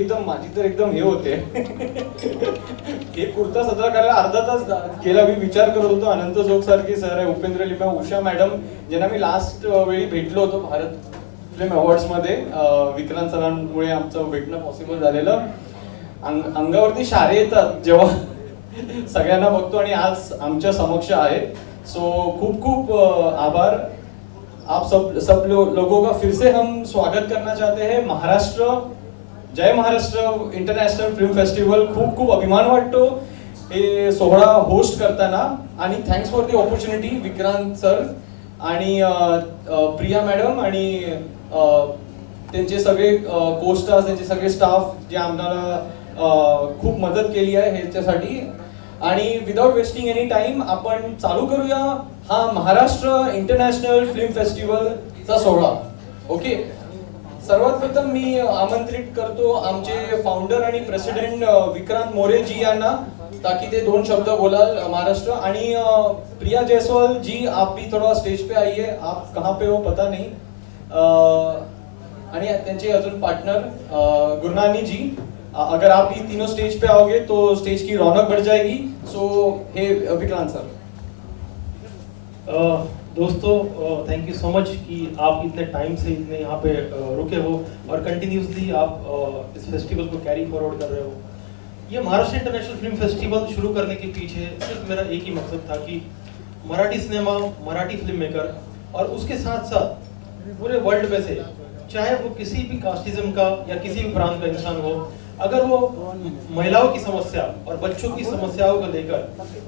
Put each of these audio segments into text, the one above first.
एकदम माझी तर एकदम हे होते हे कुर्ता सदरा करायला अर्धा तास गेला. मी विचार करत होतो अनंत जोग सारखे सर आहे, उपेंद्र लिंबा, उषा मॅडम ज्यांना मी लास्ट वेळी भेटलो होतो भारत फिल्म अवॉर्ड्स मध्ये. विक्रांत सरांमुळे आमचं भेटणं पॉसिबल झालेलं. अंगावरती शारे येतात जेव्हा सगळ्यांना बघतो आणि आज आमच्या समक्ष आहेत. सो खूप खूप आभार. आप सब लोगों का फिर से हम स्वागत करना चाहते हैं. महाराष्ट्र, जय महाराष्ट्र इंटरनॅशनल फिल्म फेस्टिवल. खूप खूप अभिमान वाटतो हे सोहळा होस्ट करताना. आणि thanks for the opportunity Vikrant sir आणि प्रिया मॅडम आणि त्यांचे सगळे कोस्टार्स, त्यांचे सगळे स्टाफ जे आम्हाला खूप मदत केली आहे ह्याच्यासाठी. आणि विदाउट वेस्टिंग एनी टाइम आपण चालू करूया हा महाराष्ट्र इंटरनॅशनल फिल्म फेस्टिवलचा सोहळा. ओके, सर्वात प्रथम मी आमंत्रित करतो आमचे फाउंडर आणि प्रेसिडेंट विक्रांत मोरे जी यांना, ताकि ते 2 शब्द बोलाल महाराष्ट्र. आणि प्रिया जायसवाल जी, आप भी थोड़ा स्टेज पे आइए. आप कहाँ पे हो पता नहीं. आणि त्यांचे अजून पार्टनर गुरनानी जी, अगर आप ये तीनों स्टेज पे आओगे तो स्टेज की रौनक बढ़ जाएगी. सो हे विक्रांत सर. दोस्तों थैंक यू सो मच कि आप इतने टाइम से इतने यहाँ पे रुके हो और कंटिन्यूसली आप इस फेस्टिवल को कैरी फॉरवर्ड कर रहे हो. ये महाराष्ट्र इंटरनेशनल फिल्म फेस्टिवल शुरू करने के पीछे सिर्फ मेरा एक ही मकसद था कि Marathi cinema, Marathi film maker और उसके साथ साथ पूरे वर्ल्ड में से, चाहे वो किसी भी कास्टिज्म का या किसी भी प्रांत का इंसान हो, अगर वो महिलाओं की समस्या और बच्चों की समस्याओं को लेकर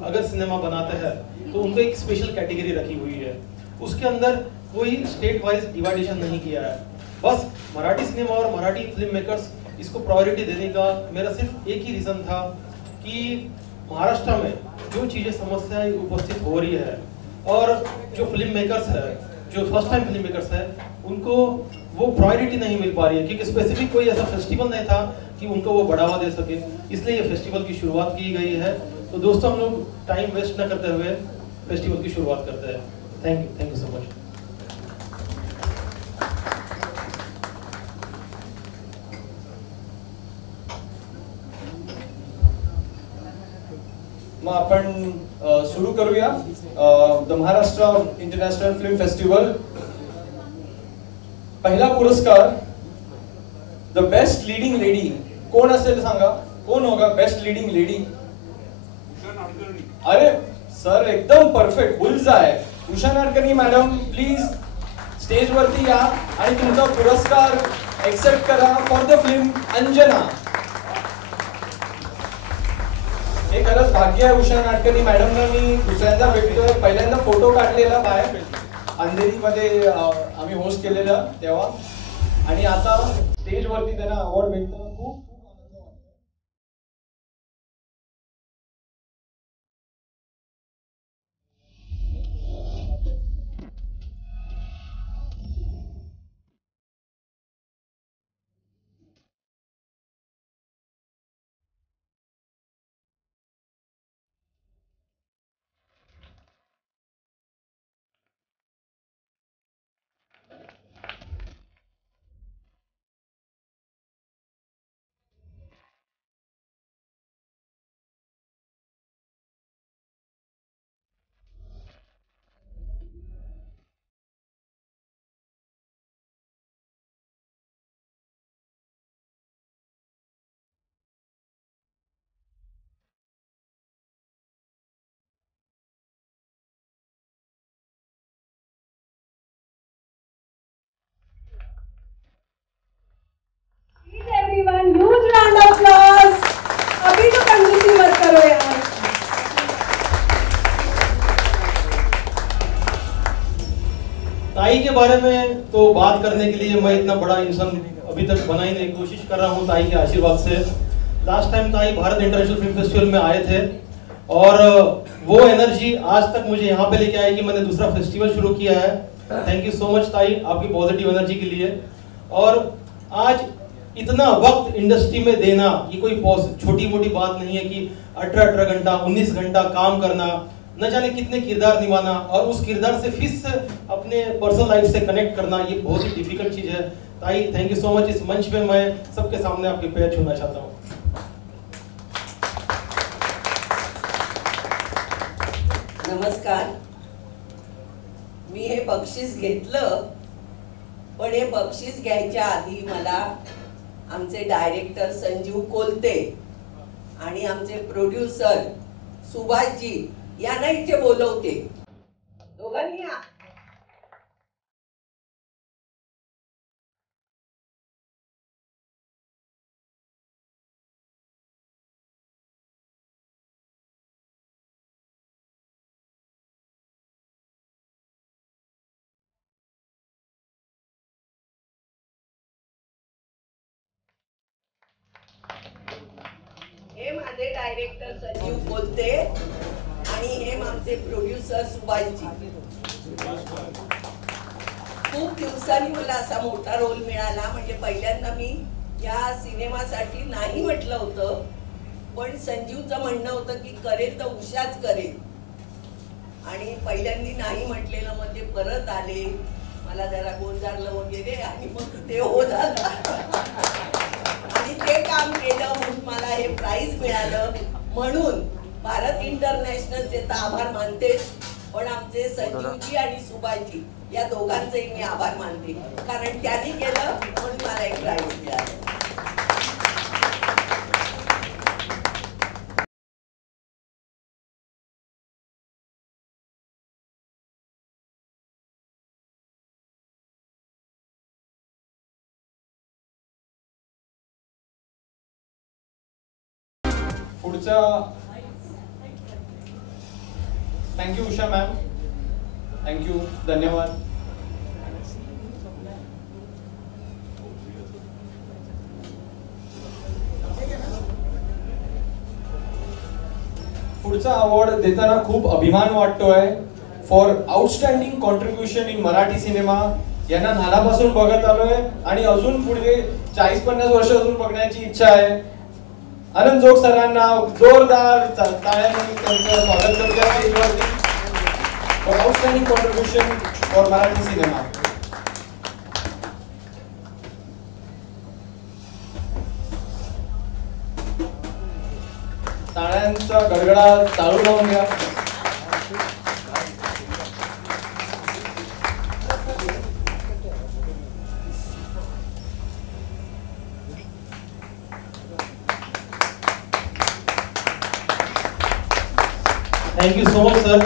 अगर सिनेमा बनाते हैं तो उनको एक स्पेशल कैटेगरी रखी हुई है. उसके अंदर कोई स्टेट वाइज डिवाइडेशन नहीं किया है. बस मराठी सिनेमा और मराठी फिल्म मेकर्स इसको प्रायोरिटी देने का मेरा सिर्फ एक ही रीजन था कि महाराष्ट्र में जो चीज़ें समस्याएं उपस्थित हो रही है और जो फिल्म मेकर्स है, जो फर्स्ट टाइम फिल्म मेकर्स है, उनको वो प्रायोरिटी नहीं मिल पा रही है, क्योंकि स्पेसिफिक कोई ऐसा फेस्टिवल नहीं था कि उनको वो बढ़ावा दे सके. इसलिए ये फेस्टिवल की शुरुआत की गई है. तो दोस्तों हम लोग टाइम वेस्ट न करते हुए फेस्टिवल की शुरुआत करते हैं. Thank you so much. मग आपण सुरू करूया the Maharashtra international film festival. पहिला पुरस्कार द बेस्ट लीडिंग लेडी. कोण असेल सांगा, कोण होगा बेस्ट लीडिंग लेडी? अरे सर एकदम परफेक्ट, बुलजाय. Usha Nadkarni madam please stage वरती या आणि तुमचा पुरस्कार एक्सेप्ट करा फॉर द फिल्म अंजना. हे खरंच भाग्य आहे उषा नाडकर्णी मॅडमना मी दुसऱ्यांदा भेटतोय. पहिल्यांदा फोटो काढलेला बाहेर अंधेरीमध्ये आम्ही होस्ट केलेलं तेव्हा, आणि आता स्टेज वरती त्यांना अवॉर्ड भेटतो. खूप everyone, huge round of applause. अभी तो कंजूसी मत करो यार. ताई के बारे में तो बात करने के लिए मैं इतना बड़ा इंसान अभी तक बना ही नहीं. कोशिश कर रहा हूँ ताई के आशीर्वाद से. लास्ट टाइम ताई भारत इंटरनेशनल फिल्म फेस्टिवल में आए थे और वो एनर्जी आज तक मुझे यहाँ पे लेके आई कि मैंने दूसरा फेस्टिवल शुरू किया है. थैंक यू सो मच ताई आपकी पॉजिटिव एनर्जी के लिए. और आज इतना वक्त इंडस्ट्री में देना ये कोई छोटी मोटी बात नहीं है कि 18 घंटा 19 घंटा काम करना, न जाने कितने किरदार निभाना और उस किरदार से फिर से अपने पर्सनल लाइफ से कनेक्ट करना, ये बहुत ही डिफिकल्ट चीज़ है. ताई थैंक यू सो मच। इस मंच पे मैं सबके सामने आपके पैर छूना चाहता हूँ। नमस्कार, मी हे बक्षीस घेतलं, पण हे बक्षीस घ्यायच्या आधी मला आमचे डायरेक्टर संजीव कोलते आणि आमचे प्रोड्युसर सुभाषजी यांना इथे बोलवते। दोघांनी या। हे माझे डायरेक्टर संजीव कोलते आणि हे आमचे प्रोड्युसर सुभाषजी। खूप दिवसांनी मला असा मोठा रोल मिळाला, म्हणजे पहिल्यांदा मी या सिनेमासाठी नाही म्हटलं होतं, पण संजीवचं म्हणणं होतं की करेल तर उषाच करेल, आणि पहिल्यांदा नाही म्हटलेलं म्हणजे परत आले, मला जरा गोंजारलं वगैरे आणि मग ते हो झालं आणि ते काम केलं म्हणून मला हे प्राइज मिळालं। म्हणून भारत इंटरनॅशनलचे तर आभार मानतेच, पण आमचे संजीवजी आणि सुभाषजी या दोघांचेही मी आभार मानते, कारण त्यांनी केलं म्हणून मला एक प्राइज मिळालं। पुढचा थँक्यू उषा मॅम, थँक्यू, धन्यवाद। पुढचा अवॉर्ड देताना खूप अभिमान वाटतोय for outstanding contribution in Marathi cinema. यांना लहानापासून बघत आलोय आणि अजून पुढे 40-50 वर्ष अजून बघण्याची इच्छा आहे। आनंद जोग सरांना जोरदार टाळ्यांनी त्यांचं स्वागत करूया स्टेजवरती for outstanding contribution for Marathi cinema. टाळ्यांचा गडगडाट चालू राहून घ्या। Thank you so much sir.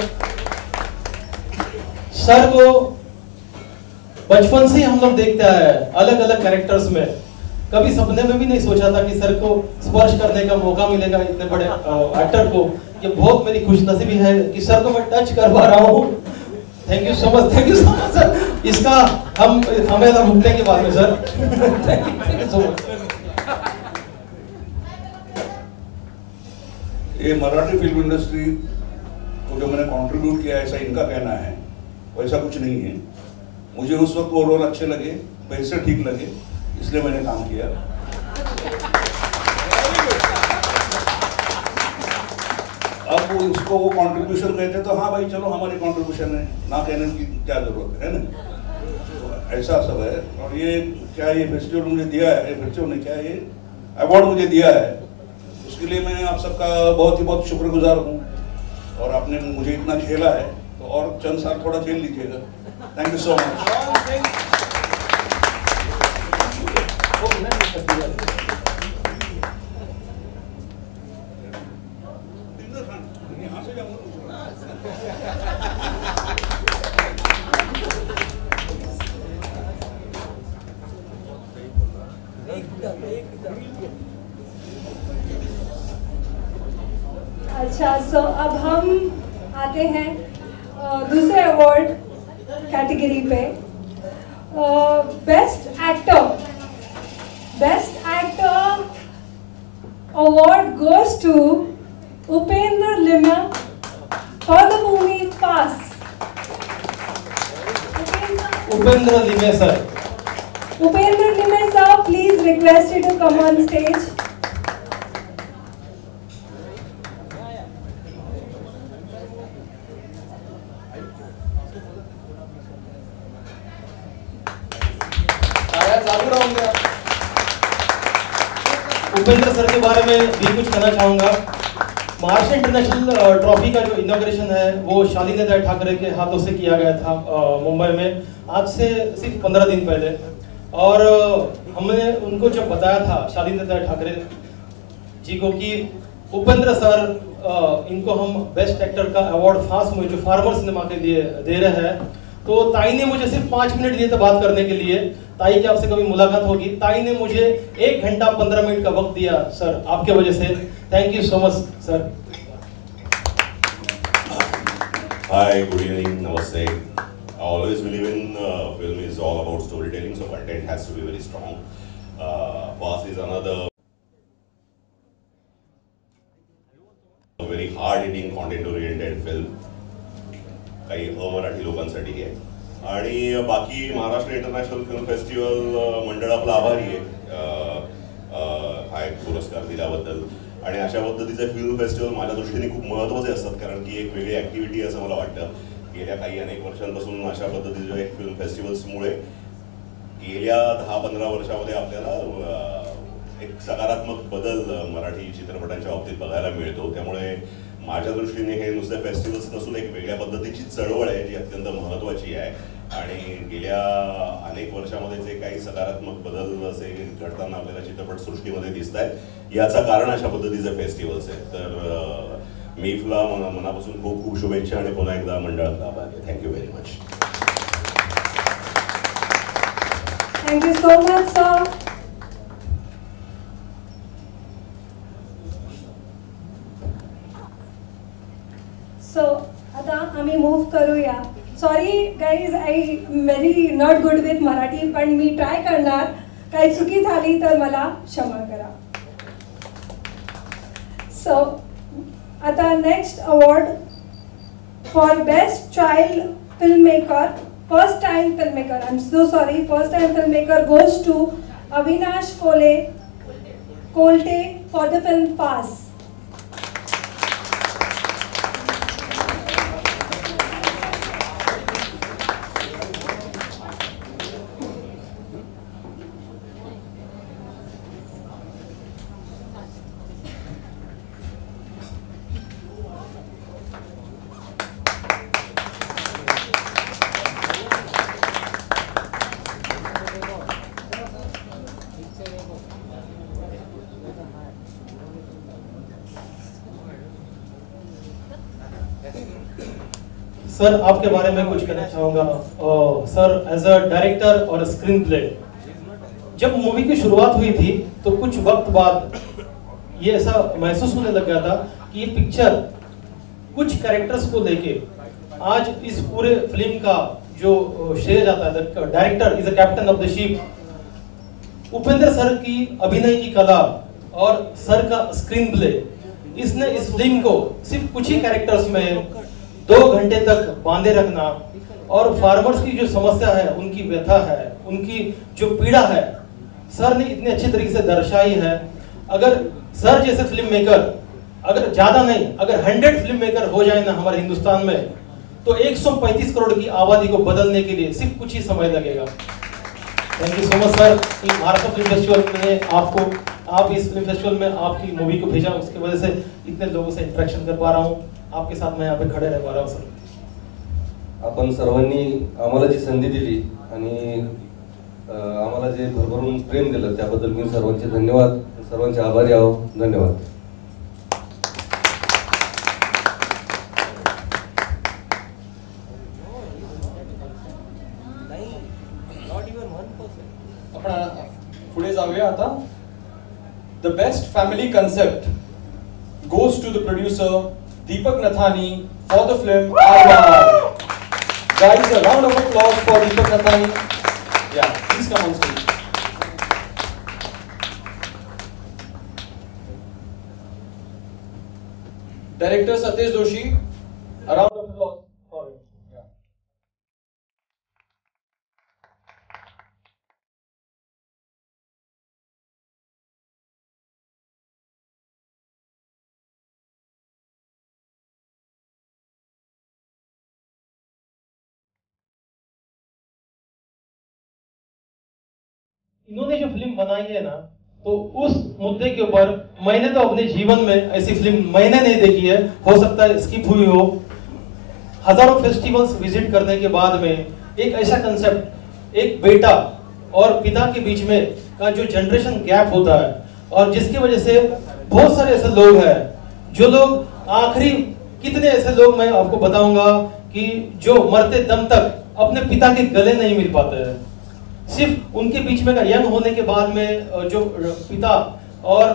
Sir को बचपन से ही हम लोग देखते आए हैं अलग अलग कैरेक्टर्स में। कभी सपने में भी नहीं सोचा था कि सर को स्पर्श करने का मौका मिलेगा इतने बड़े एक्टर को। ये बहुत मेरी खुशनसीबी है कि सर को मैं टच कर पा रहा हूँ। Thank you so much sir. इसका हम हमेशा भुगतेंगे बाद में sir. Thank you so much. ये मराठी फिल्म इंडस्ट्री को जो मैंने कंट्रीब्यूट किया ऐसा इनका कहना है, वैसा कुछ नहीं है। मुझे उस वक्त वो रोल अच्छे लगे, पैसे ठीक लगे, इसलिए मैंने काम किया। अब वो इसको वो कंट्रीब्यूशन कहते तो हाँ भाई चलो हमारी कंट्रीब्यूशन है, ना कहने की क्या जरूरत है ना। तो ऐसा सब है। और ये क्या ये फेस्टिवल मुझे दिया है, फेस्टिवल ने क्या ये अवार्ड मुझे दिया है, उसके लिए मैं आप सबका बहुत ही बहुत शुक्रगुजार हूँ। और आपने मुझे इतना झेला है तो और चंद साल थोड़ा झेल लीजिएगा। Thank you so much. अच्छा, सो अब हम आते हैं दूसरे अवार्ड कैटेगरी पे। Best actor award goes to Upendra Limaye for the movie पास। Upendra Limaye sir. Upendra Limme sir, please request you to come on stage. टाळ्या चालू उपेंद्र सर के बारे में भी कुछ कहना चाहूँगा। महाराष्ट्र इंटरनेशनल ट्रॉफी का जो इनॉग्रेशन है वो शालीनता ठाकरे के हाथों से किया गया था मुंबई में, आज से सिर्फ 15 दिन पहले। और हमने उनको जब बताया था शालीनता ठाकरे जी को कि उपेंद्र सर इनको हम बेस्ट एक्टर का अवार्ड फास्ट मूवी जो फार्मर सिनेमा के लिए दे रहे हैं, तो ताई ने मुझे सिर्फ 5 मिनट दिए थे बात करने के लिए। ताई की आपसे कभी मुलाकात होगी। ताई ने मुझे 1 घंटा 15 मिनट का वक्त दिया सर, आपके वजह से। Thank you so much sir. Hi, good evening, namaste. I always believe in film is all about storytelling, so content has to be very strong. Fast is another very hard-hitting, content-oriented film. काही अमराठी लोकांसाठी आहे आणि बाकी Maharashtra international film festival मंडळ आपला आभारी आहे हा एक पुरस्कार दिल्याबद्दल। आणि अशा पद्धतीचे फिल्म फेस्टिवल माझ्या दृष्टीने खूप महत्त्वाचे असतात, कारण की एक वेगळी ॲक्टिव्हिटी असं मला वाटतं। गेल्या काही अनेक वर्षांपासून अशा पद्धतीचे एक फिल्म फेस्टिवल्समुळे गेल्या 10-15 वर्षामध्ये आपल्याला एक सकारात्मक बदल मराठी चित्रपटांच्या बाबतीत बघायला मिळतो। त्यामुळे माझ्या दृष्टीने हे नुसते फेस्टिवल्स नसून एक वेगळ्या पद्धतीची चळवळ आहे जी अत्यंत महत्त्वाची आहे। आणि गेल्या अनेक वर्षामध्ये जे काही सकारात्मक बदल असे घडताना आपल्याला चित्रपटसृष्टीमध्ये दिसत आहेत, याचं कारण अशा पद्धतीचे फेस्टिवल्स आहेत। तर मीफला मनापासून खूप खूप शुभेच्छा आणि पुन्हा एकदा मंडळाचा आभार आहे। Thank you very much. Thank you so much sir. So आता आम्ही मूव्ह करूया। Sorry guys, I very not good with Marathi, पण मी ट्राय करणार। काही चुकी झाली तर मला क्षमा करा। सो आता next award for best child filmmaker, first time filmmaker, I am so sorry, first time filmmaker goes to Avinash Kolte for the film fast. Sir आपके बारे में कुछ कहना चाहूँगा। सर एज अ डायरेक्टर और स्क्रीन प्ले, जब मूवी की शुरुआत हुई थी तो कुछ वक्त बाद ये ऐसा महसूस होने लग गया था कि ये पिक्चर कुछ कैरेक्टर्स को लेके आज इस पूरे फिल्म का जो श्रेय जाता है, director is a captain of the ship. Upendra sir की अभिनय की कला और सर का स्क्रीन प्ले, इसने इस फिल्म को सिर्फ कुछ ही कैरेक्टर्स में 2 घंटे तक बांधे रखना और फार्मर्स की जो समस्या है, उनकी व्यथा है, उनकी जो पीड़ा है, सर ने इतने अच्छे तरीके से दर्शाई है। अगर सर जैसे फिल्म मेकर, अगर ज्यादा नहीं, अगर 100 फिल्म मेकर हो जाए ना हमारे हिंदुस्तान में, तो 135 करोड़ की आबादी को बदलने के लिए सिर्फ कुछ ही समय लगेगा। Thank you so much sir. Maharashtra film festival में आप इस फिल्म फेस्टिवल में आपकी मूवी को भेजा, उसकी वजह से इतने लोगों से इंटरेक्शन कर पा रहा हूँ, आपके साथ मैं यहाँ पे खड़े रह पा रहा हूँ सर। आपण सर्वांनी आम्हाला जी संधी दिली आणि आम्हाला जे भरभरून प्रेम दिलं त्याबद्दल मी सर्वांचे धन्यवाद, सर्वांचे आभारी आहो। धन्यवाद। आपण पुढे जाऊया आता। The best family concept goes to the producer Deepak Nathani for the film Aryan. Guys, a round of applause for Deepak Nathani. Yeah, please come on stage. Director Satesh Doshi, a round of applause for him. Yeah. इन्होंने जो film बनाई है ना, तो उस मुद्दे के ऊपर मैंने तो अपने जीवन में ऐसी फिल्म मैंने नहीं देखी है, हो सकता है स्किप हुई हो। हजारों फेस्टिवल्स विजिट करने के बाद में एक ऐसा कंसेप्ट, एक बेटा और पिता के बीच में का जो जनरेशन गैप होता है, और जिसकी वजह से बहुत सारे ऐसे लोग हैं जो लोग आखिरी, कितने ऐसे लोग मैं आपको बताऊंगा कि जो मरते दम तक अपने पिता के गले नहीं मिल पाते हैं। सिर्फ उनके बीच में का यंग होने के बाद में जो पिता और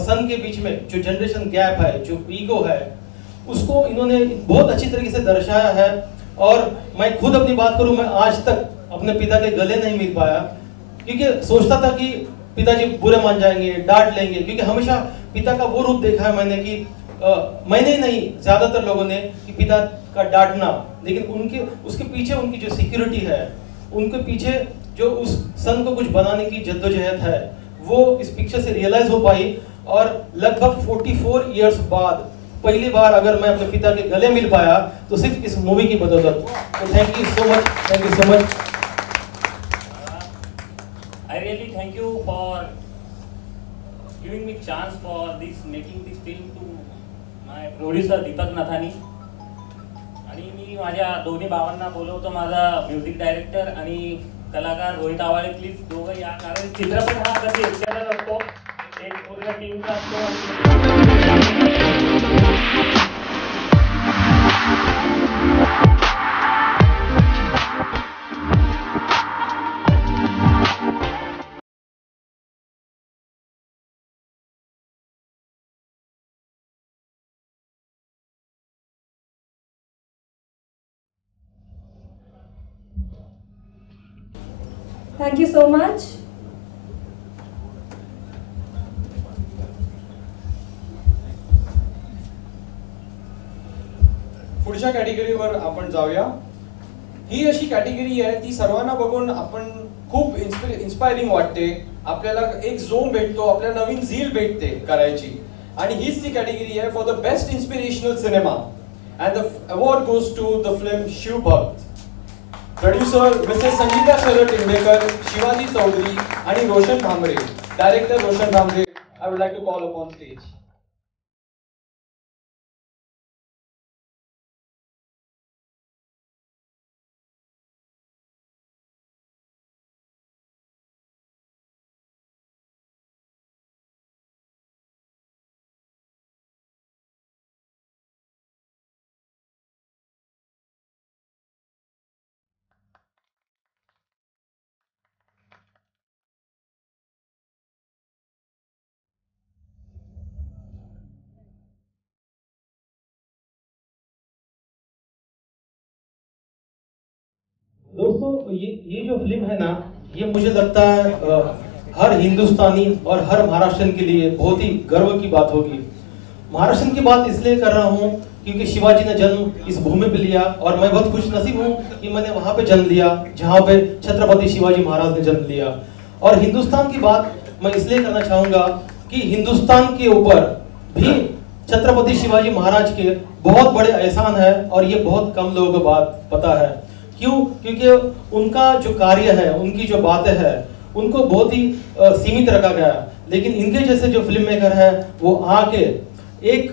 सन के बीच में जो जनरेशन गैप है, जो ईगो है, उसको इन्होंने बहुत अच्छी तरीके से दर्शाया है। और मैं खुद अपनी बात करूं, मैं आज तक अपने पिता के गले नहीं मिल पाया, क्योंकि सोचता था कि पिताजी बुरे मान जाएंगे, डांट लेंगे, क्योंकि हमेशा पिता का वो रूप देखा है मैंने कि मैंने ही नहीं, ज्यादातर लोगों ने, कि पिता का डांटना, लेकिन उनके उसके पीछे उनकी जो सिक्योरिटी है, उनके पीछे जो उस सन को कुछ बनाने की जद्दोजहद है, वो इस पिक्चर से रियलाइज हो पाई। और लगभग 44 इयर्स बाद पहली बार अगर मैं अपने पिता के गले मिल पाया तो सिर्फ इस मूवी की बदौलत। तो thank you so much, thank you so much. I really thank you for giving me chance for this making this film to my producer Deepak Nathani. आणि मी माझ्या दोन्ही भावांना बोलवतो, माझा म्युझिक डायरेक्टर आणि कलाकार रोहित आवाळे, प्लीज दोघं या, कारण चित्रपट हा कधी एकट्याचा असतो, एक पूर्ण टीमचा असतो। Thank you so much. पुढच्या कॅटेगरीवर आपण जाऊया। ही अशी कॅटेगरी आहे, ती सर्वांना बघून आपण खूप इन्स्पायरिंग वाटते, आपल्याला एक जोम भेटतो, आपल्याला नवीन झील भेटते करायची, आणि हीच ती कॅटेगरी आहे for the best inspirational cinema, and the award goes to the film Shivbhakt. Producer Mrs Sangeeta Sharad Indekar, Shivaji Chaudhari आणि Roshan Bhambre. Director Roshan Bhambre, I would like to call upon stage. दोस्तों, ये जो फिल्म है ना, ये मुझे लगता है हर हिंदुस्तानी और हर महाराष्ट्रन के लिए बहुत ही गर्व की बात होगी। महाराष्ट्रन की बात इसलिए कर रहा हूँ क्योंकि शिवाजी ने जन्म इस भूमि पे लिया, और मैं बहुत खुश नसीब हूँ कि मैंने वहाँ पे जन्म लिया जहाँ पे छत्रपति शिवाजी महाराज ने जन्म लिया। और हिंदुस्तान की बात मैं इसलिए करना चाहूँगा कि हिंदुस्तान के ऊपर भी छत्रपति शिवाजी महाराज के बहुत बड़े एहसान है, और ये बहुत कम लोगों को बात पता है। क्यों? क्योंकि उनका जो कार्य है, उनकी जो बातें हैं, उनको बहुत ही सीमित रखा गया, लेकिन इनके जैसे जो फिल्म मेकर है वो आके एक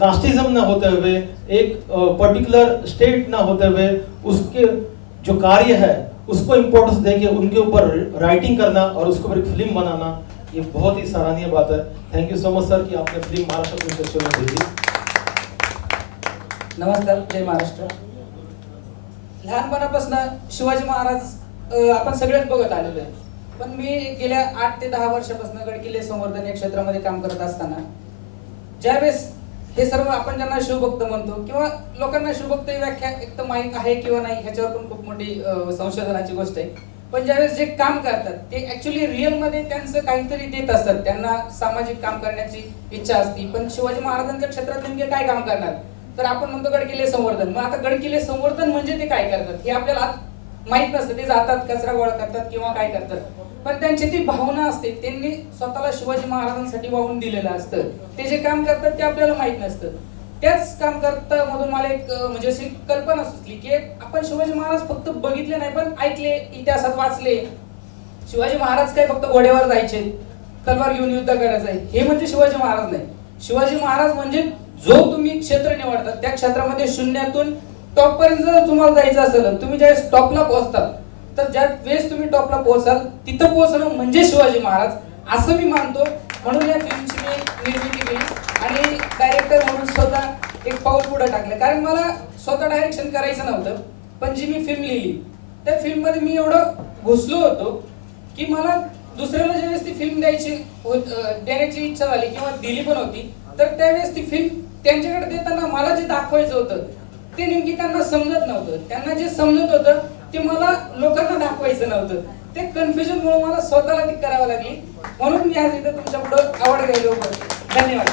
कास्टिज्म ना होते हुए, एक पर्टिकुलर स्टेट ना होते हुए, उसके जो कार्य है उसको इम्पोर्टेंस देके उनके ऊपर राइटिंग करना और उसके ऊपर एक फिल्म बनाना, ये बहुत ही सराहनीय बात है। Thank you so much sir कि आपने फिल्म महाराष्ट्र फिल्म फेस्टिवल में भेजी। नमस्कार, जय महाराष्ट्र। लहानपणापासून शिवाजी महाराज आपण सगळेच बघत आलेलो आहे, पण मी गेल्या 8 ते 10 वर्षापासून गडकिल्ले संवर्धन या क्षेत्रामध्ये काम करत असताना ज्यावेळेस हे सर्व आपण ज्यांना शिवभक्त म्हणतो किंवा लोकांना शिवभक्त ही व्याख्या एक तर माहीत आहे किंवा नाही ह्याच्यावर पण खूप मोठी संशोधनाची गोष्ट आहे, पण ज्यावेळेस जे काम करतात ते ऍक्च्युअली रिअल मध्ये त्यांचं काहीतरी देत असतात, त्यांना सामाजिक काम करण्याची इच्छा असते। पण शिवाजी महाराजांच्या क्षेत्रात नेमके काय काम करणार, तर आपण म्हणतो गडकिल्ले संवर्धन। मग आता गडकिल्ले संवर्धन म्हणजे ते काय करतात हे आपल्याला माहित नसतं, ते जातात कचरा गोळा करतात किंवा काय करतात, पण त्यांची ती भावना असते, त्यांनी स्वतःला शिवाजी महाराजांसाठी वाहून दिलेलं असतं, ते जे काम करतात ते आपल्याला माहित नसतं। त्याच काम करता मधून मला एक म्हणजे अशी कल्पना सुचली की आपण शिवाजी महाराज फक्त बघितले नाही पण ऐकले, इतिहासात वाचले। शिवाजी महाराज काय फक्त घोड्यावर जायचे, तलवार घेऊन युद्ध करायचं आहे, हे म्हणजे शिवाजी महाराज नाही. शिवाजी महाराज म्हणजे जो तुम्ही क्षेत्र निवडता त्या क्षेत्रामध्ये शून्यातून टॉप पर्यंत जर तुम्हाला जायचं असेल, तुम्ही ज्यावेळेस टॉपला पोहोचतात, तर ज्या वेळेस तुम्ही टॉपला पोहोचाल तिथं पोहोचणं म्हणजे शिवाजी महाराज असं मी मानतो. म्हणून या फिल्मची मी निर्मिती केली आणि डायरेक्टर म्हणून स्वतः एक पाऊल पुढे टाकलं. कारण मला स्वतः डायरेक्शन करायचं नव्हतं, पण जी मी फिल्म लिहिली त्या फिल्म मध्ये मी एवढं घुसलो होतो की मला दुसऱ्याला ज्यावेळेस ती फिल्म देण्याची इच्छा झाली किंवा दिली पण होती, तर त्यावेळेस ती फिल्म त्यांच्याकडे देताना मला जे दाखवायचं होतं ते नेमकी त्यांना समजत नव्हतं. त्यांना जे समजत होतं ते मला लोकांना दाखवायचं नव्हतं. ते कन्फ्युजन मुळे मला स्वतःला ती करावं लागली. म्हणून मी आज इथे तुमच्या पुढे आवड गेलो. धन्यवाद.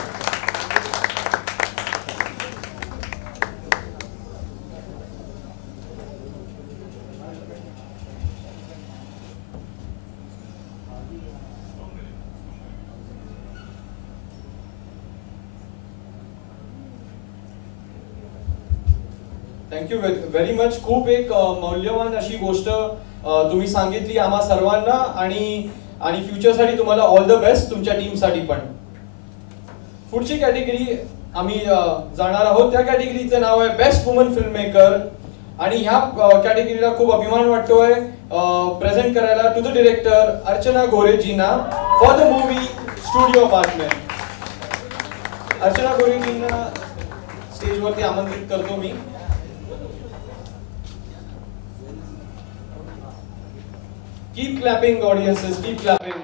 Thank you very much. खूप एक मौल्यवान अशी गोष्ट तुम्ही सांगितली आम्हा सर्वांना आणि फ्युचरसाठी तुम्हाला ऑल द बेस्ट, तुमच्या टीमसाठी पण. पुढची कॅटेगरी आम्ही जाणार आहोत. त्या कॅटेगरीचं नाव आहे बेस्ट वुमन फिल्म मेकर आणि ह्या कॅटेगरीला खूप अभिमान वाटतोय प्रेझेंट करायला टू द डिरेक्टर अर्चना गोरेजींना for the movie studio apartment. Archana गोरेजींना स्टेजवरती आमंत्रित करतो मी. Keep clapping, audiences, keep clapping.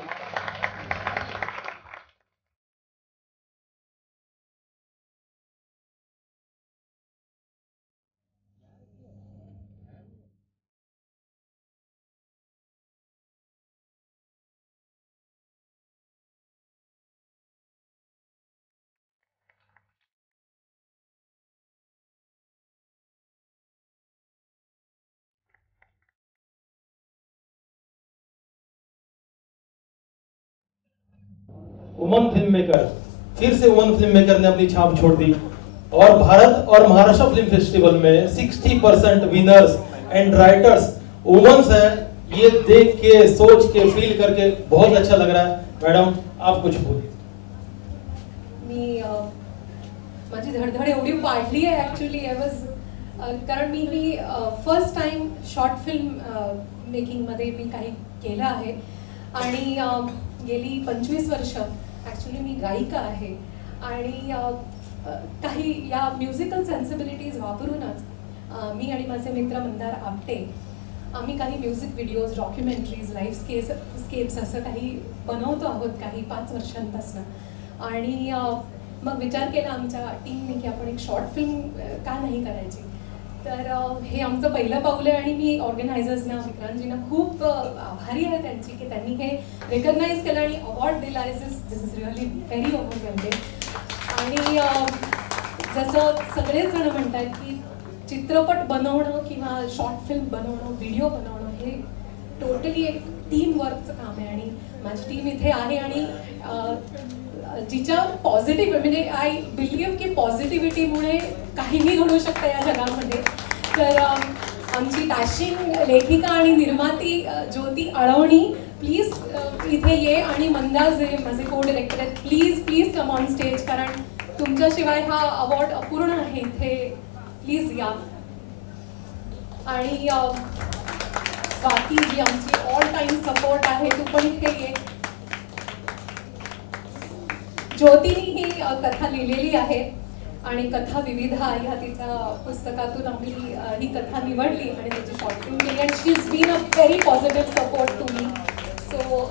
Woman film maker, फिर से वुमन फिल्म मेकर ने अपनी छाप छोड़ दी और भारत और महाराष्ट्र फिल्म फेस्टिवल में 60% विनर्स एंड राइटर्स वुमेन्स हैं. ये देख के सोच के फील करके बहुत अच्छा लग रहा है. मैडम आप कुछ बोलिए. मी माझी धडधड एवढी वाढली आहे ॲक्च्युली. कारण मी ही फर्स्ट टाइम शॉर्ट फिल्म मेकिंगमध्ये मी काही केलं आहे आणि गेली 25 वर्ष ॲक्च्युली मी गायिका आहे आणि काही या म्युझिकल सेन्सिबिलिटीज वापरूनच मी आणि माझे मित्र मंदार आपटे आम्ही काही music videos, documentaries, live scapes असं काही बनवतो आहोत काही 5 वर्षांपासून. आणि मग विचार केला आमच्या टीमने की आपण एक शॉर्ट फिल्म का नाही करायची. तर हे आमचं पहिलं पाऊल आहे आणि मी ऑर्गनायझर्सना, विक्रांतजींना खूप आभारी आहे त्यांची की त्यांनी हे रेकग्नाइज केलं आणि अवॉर्ड दिला. This is really very overwhelming. आणि जसं सगळेच जण म्हणतात की चित्रपट बनवणं किंवा शॉर्ट फिल्म बनवणं, व्हिडिओ बनवणं हे टोटली एक टीम वर्कचं काम आहे आणि माझी टीम इथे आहे आणि जिच्या पॉझिटिव्ह म्हणजे आय बिलीव्ह की पॉझिटिव्हिटीमुळे काहीही घडू शकतं या जगामध्ये. तर आमची डॅशिंग लेखिका आणि निर्माती ज्योती अळवणी प्लीज इथे ये आणि मंदा जे माझे को डिरेक्टर आहेत प्लीज कम ऑन स्टेज. कारण तुमच्याशिवाय हा अवॉर्ड अपूर्ण आहे इथे. प्लीज या. आणि स्वाती जी आमची ऑल टाइम सपोर्ट आहे तू पण इथे ये. ज्योतीनी ही कथा लिहिलेली आहे आणि कथा विविधा ह्या तिच्या पुस्तकातून आम्ही ही कथा निवडली आणि त्याची शॉर्ट फिल्म केली and she is been a very positive support to me. So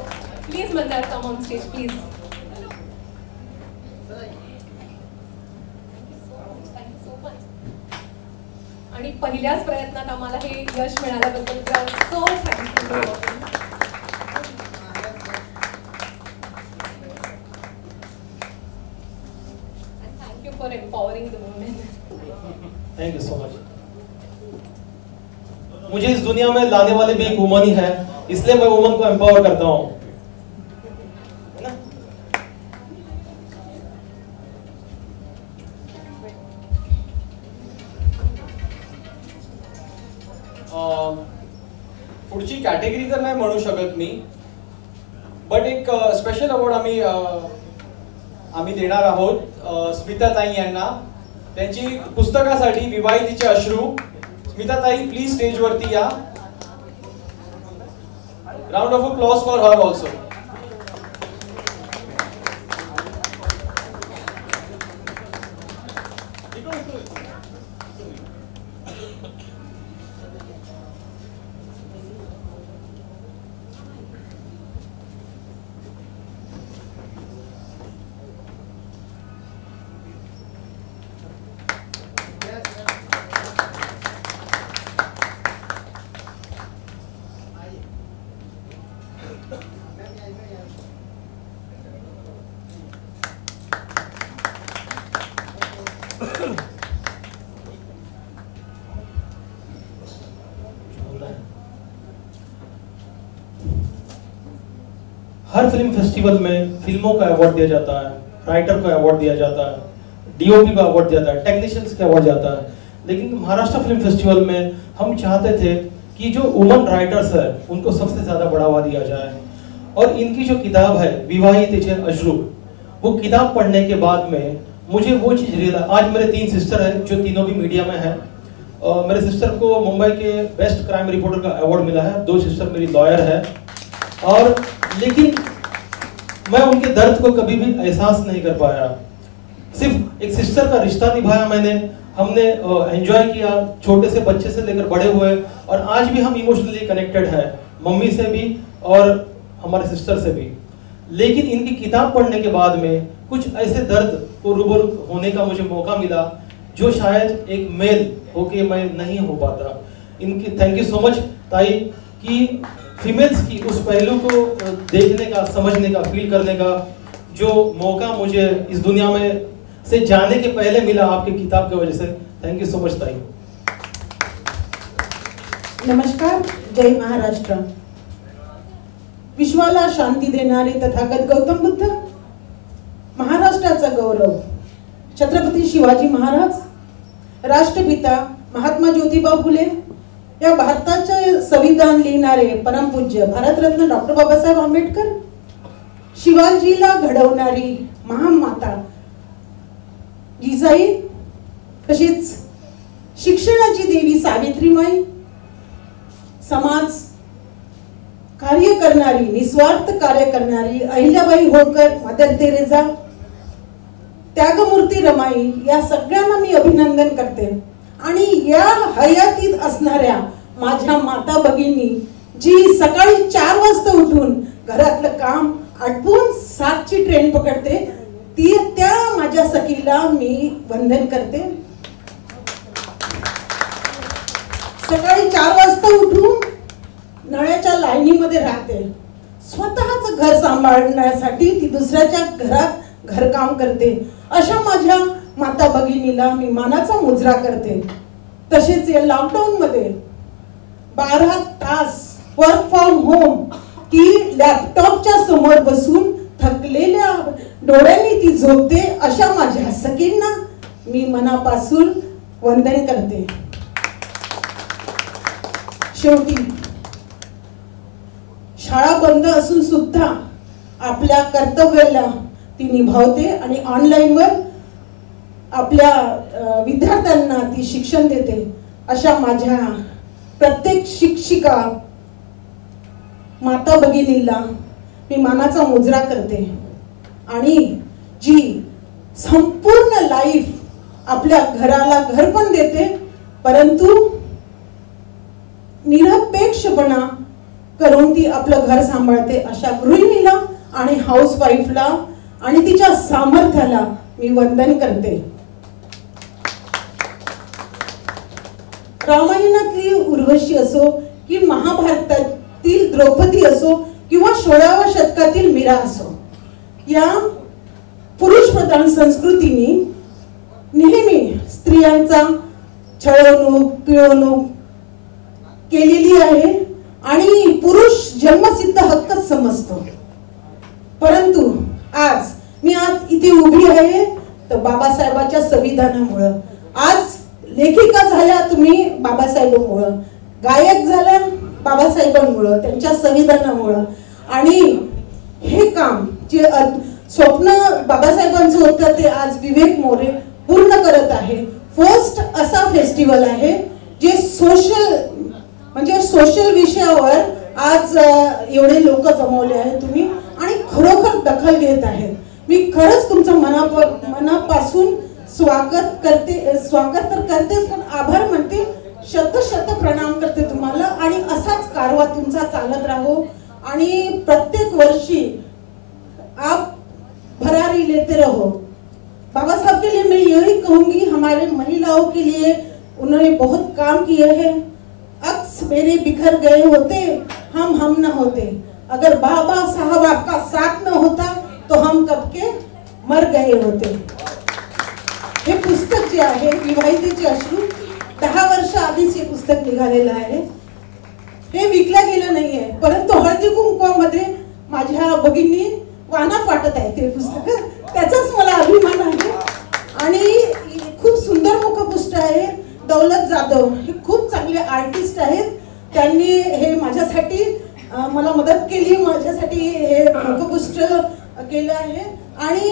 please Mandar come on stage please. आणि पहिल्याच प्रयत्नात आम्हाला हे यश मिळाल्याबद्दल so thank you. For empowering the women. Thank you so much. मुझे इस दुनिया में लाने वाले भी एक वुमन ही है, इसलिए मैं वुमन को एम्पावर करता हूँ. पुढची कॅटेगरी तर नाही म्हणू शकत मी, बट एक स्पेशल अवॉर्ड आम्ही देणार आहोत स्मिताताई यांना त्यांची पुस्तकासाठी विवाहितीचे अश्रू. स्मिताताई प्लीज स्टेजवरती या. Round of applause for her also. Her film festival में फिल्मों का अवार्ड दिया जाता है, राइटर को अवार्ड दिया जाता है, डीओपी को अवार्ड दिया जाता है, टेक्नीशियंस का अवार्ड जाता है. लेकिन महाराष्ट्र फिल्म फेस्टिवल में हम चाहते थे कि जो वुमन राइटर्स है उनको सबसे ज्यादा बढ़ावा दिया जाए. और इनकी जो किताब है विवाहितीचे अश्रू, वो किताब पढ़ने के बाद में मुझे वो चीज़ रियलाइज. आज मेरे 3 सिस्टर हैं जो तीनों भी मीडिया में हैं. मेरे सिस्टर को मुंबई के बेस्ट क्राइम रिपोर्टर का अवार्ड मिला है. 2 सिस्टर मेरी लॉयर है. और लेकिन मैं उनके दर्द को कभी भी एहसास नहीं कर पाया. सिर्फ एक सिस्टर का रिश्ता निभाया मैंने. हमने एंजॉय किया छोटे से बच्चे से लेकर बड़े हुए. और आज भी हम इमोशनली कनेक्टेड है मम्मी से भी और हमारे सिस्टर से भी. लेकिन इनकी किताब पढ़ने के बाद में कुछ ऐसे दर्द को रूबरू होने का मुझे मौका मिला जो शायद एक मेल होके मैं नहीं हो पाता. इनकी थैंक यू सो मच ताई कि फीमेल्स की उस पहलू को देखने का, समझने का, फील करने का जो मौका मुझे इस दुनिया में से जाने के पहले मिला आपकी किताब की वजह से. थैंक यू सो मच ताई. नमस्कार. जय महाराष्ट्र. विश्वाला शांती देणारे तथागत गौतम बुद्ध, महाराष्ट्राचा गौरव छत्रपती शिवाजी महाराज, राष्ट्रपिता महात्मा ज्योतिबा फुले, या भारताचे संविधान लिहिणारे परमपूज्य भारतरत्न डॉक्टर बाबासाहेब आंबेडकर, शिवाजीला घडवणारी महामाता जिजाई, तसेच शिक्षणाची देवी सावित्रीमाई, समाज कार्य करणारी, निस्वार्थ कार्य करणारी अहिल्याबाई होळकर, मदर तेरेसा, त्यागमूर्ती रमाई, या सगळ्यांना मी अभिनंदन करते. आणि या हयातीत असणाऱ्या माझ्या माता भगिनी जी सकाळी 4 वाजता उठून घरातलं काम आटपून 7ची ट्रेन पकडते, त्या माझ्या सखीला मी वंदन करते. सकाळी 4 वाजता उठून नळ्याच्या लाईनीमध्ये राहते. स्वतःच घर सांभाळण्यासाठी ती दुसऱ्याच्या घरात घरकाम करते. अशा माझ्या माता भगिनीला मी मानाचा मुजरा करते. तसेच या लॉकडाऊन मध्ये 12 तास वर्क फ्रॉम होम ती लॅपटॉपच्या समोर बसून थकलेल्या डोळ्यांनी ती झोपते. अशा माझ्या सखींना मी मनापासून वंदन करते. शेवटी शाळा बंद असून सुद्धा आपल्या कर्तव्याला ती निभावते आणि ऑनलाईन वर आपल्या विद्यार्थ्यांना ती शिक्षण देते. अशा माझ्या प्रत्येक शिक्षिका माता भगिनींना मी मानाचा मुजरा करते. आणि जी संपूर्ण लाईफ आपल्या घराला घर पण देते, परंतु निरपेक्षपणा करून ती आपलं घर सांभाळते, अशा गृहिणीला आणि हाऊसवाईफला आणि तिच्या सामर्थ्याला मी वंदन करते. रामायणातली उर्वशी असो की महाभारतातील द्रौपदी असो किंवा 16व्या शतकातील मीरा असो, या पुरुष प्रधान संस्कृतीने नेहमी स्त्रियांचा छळवणूक, पिळवणूक केलेली आहे आणि पुरुष जन्मसिद्ध हक्कच समजतो. परंतु आज इथे उभी आहे तर बाबासाहेबांच्या संविधानामुळे. आज लेखिका झाल्या तुम्ही बाबासाहेबांमुळे, गायक झाल्या बाबासाहेबांमुळे, त्यांच्या संविधानामुळे. आणि हे काम जे स्वप्न बाबासाहेबांचं होतं ते आज विवेक मोरे पूर्ण करत आहे. फर्स्ट असा फेस्टिवल आहे जे सोशल म्हणजे सोशल विषयावर आज एवढे लोक जमवले आहेत तुम्ही आणि खरोखर दखल घेत आहेत. मी खरंच तुमचं मनापासून स्वागत तर करतेच पण आभार म्हणते, शत प्रणाम करते तुम्हाला आणि असाच कारवा तुमचा चालत राहो आणि प्रत्येक वर्षी आप भरारी लेते रहो. बाबा साहब के लिए मैं यही कहूंगी, हमारे महिलाओं के लिए उन्होंने बहुत काम किए हैं. अक्स मेरे बिखर गए होते हम न होते. अगर बाबा साहब आपका साथ न होता तो हम कब के मर गए होते. हे पुस्तक जे आहे विवाहितेचे अश्रू 10 वर्ष आधीच हे पुस्तक निघालेलं आहे. हे विकलं गेलं नाहीये, परंतु हळदी कुंकवामध्ये माझ्या भगिनी वाहनात वाटत आहे ते पुस्तक. त्याचाच मला अभिमान आहे आणि खूप सुंदर मुखपृष्ठ आहे. दौलत जाधव हे खूप चांगले आर्टिस्ट आहेत. त्यांनी हे माझ्यासाठी मला मदत केली, माझ्यासाठी हे मुखपृष्ठ केलं आहे. आणि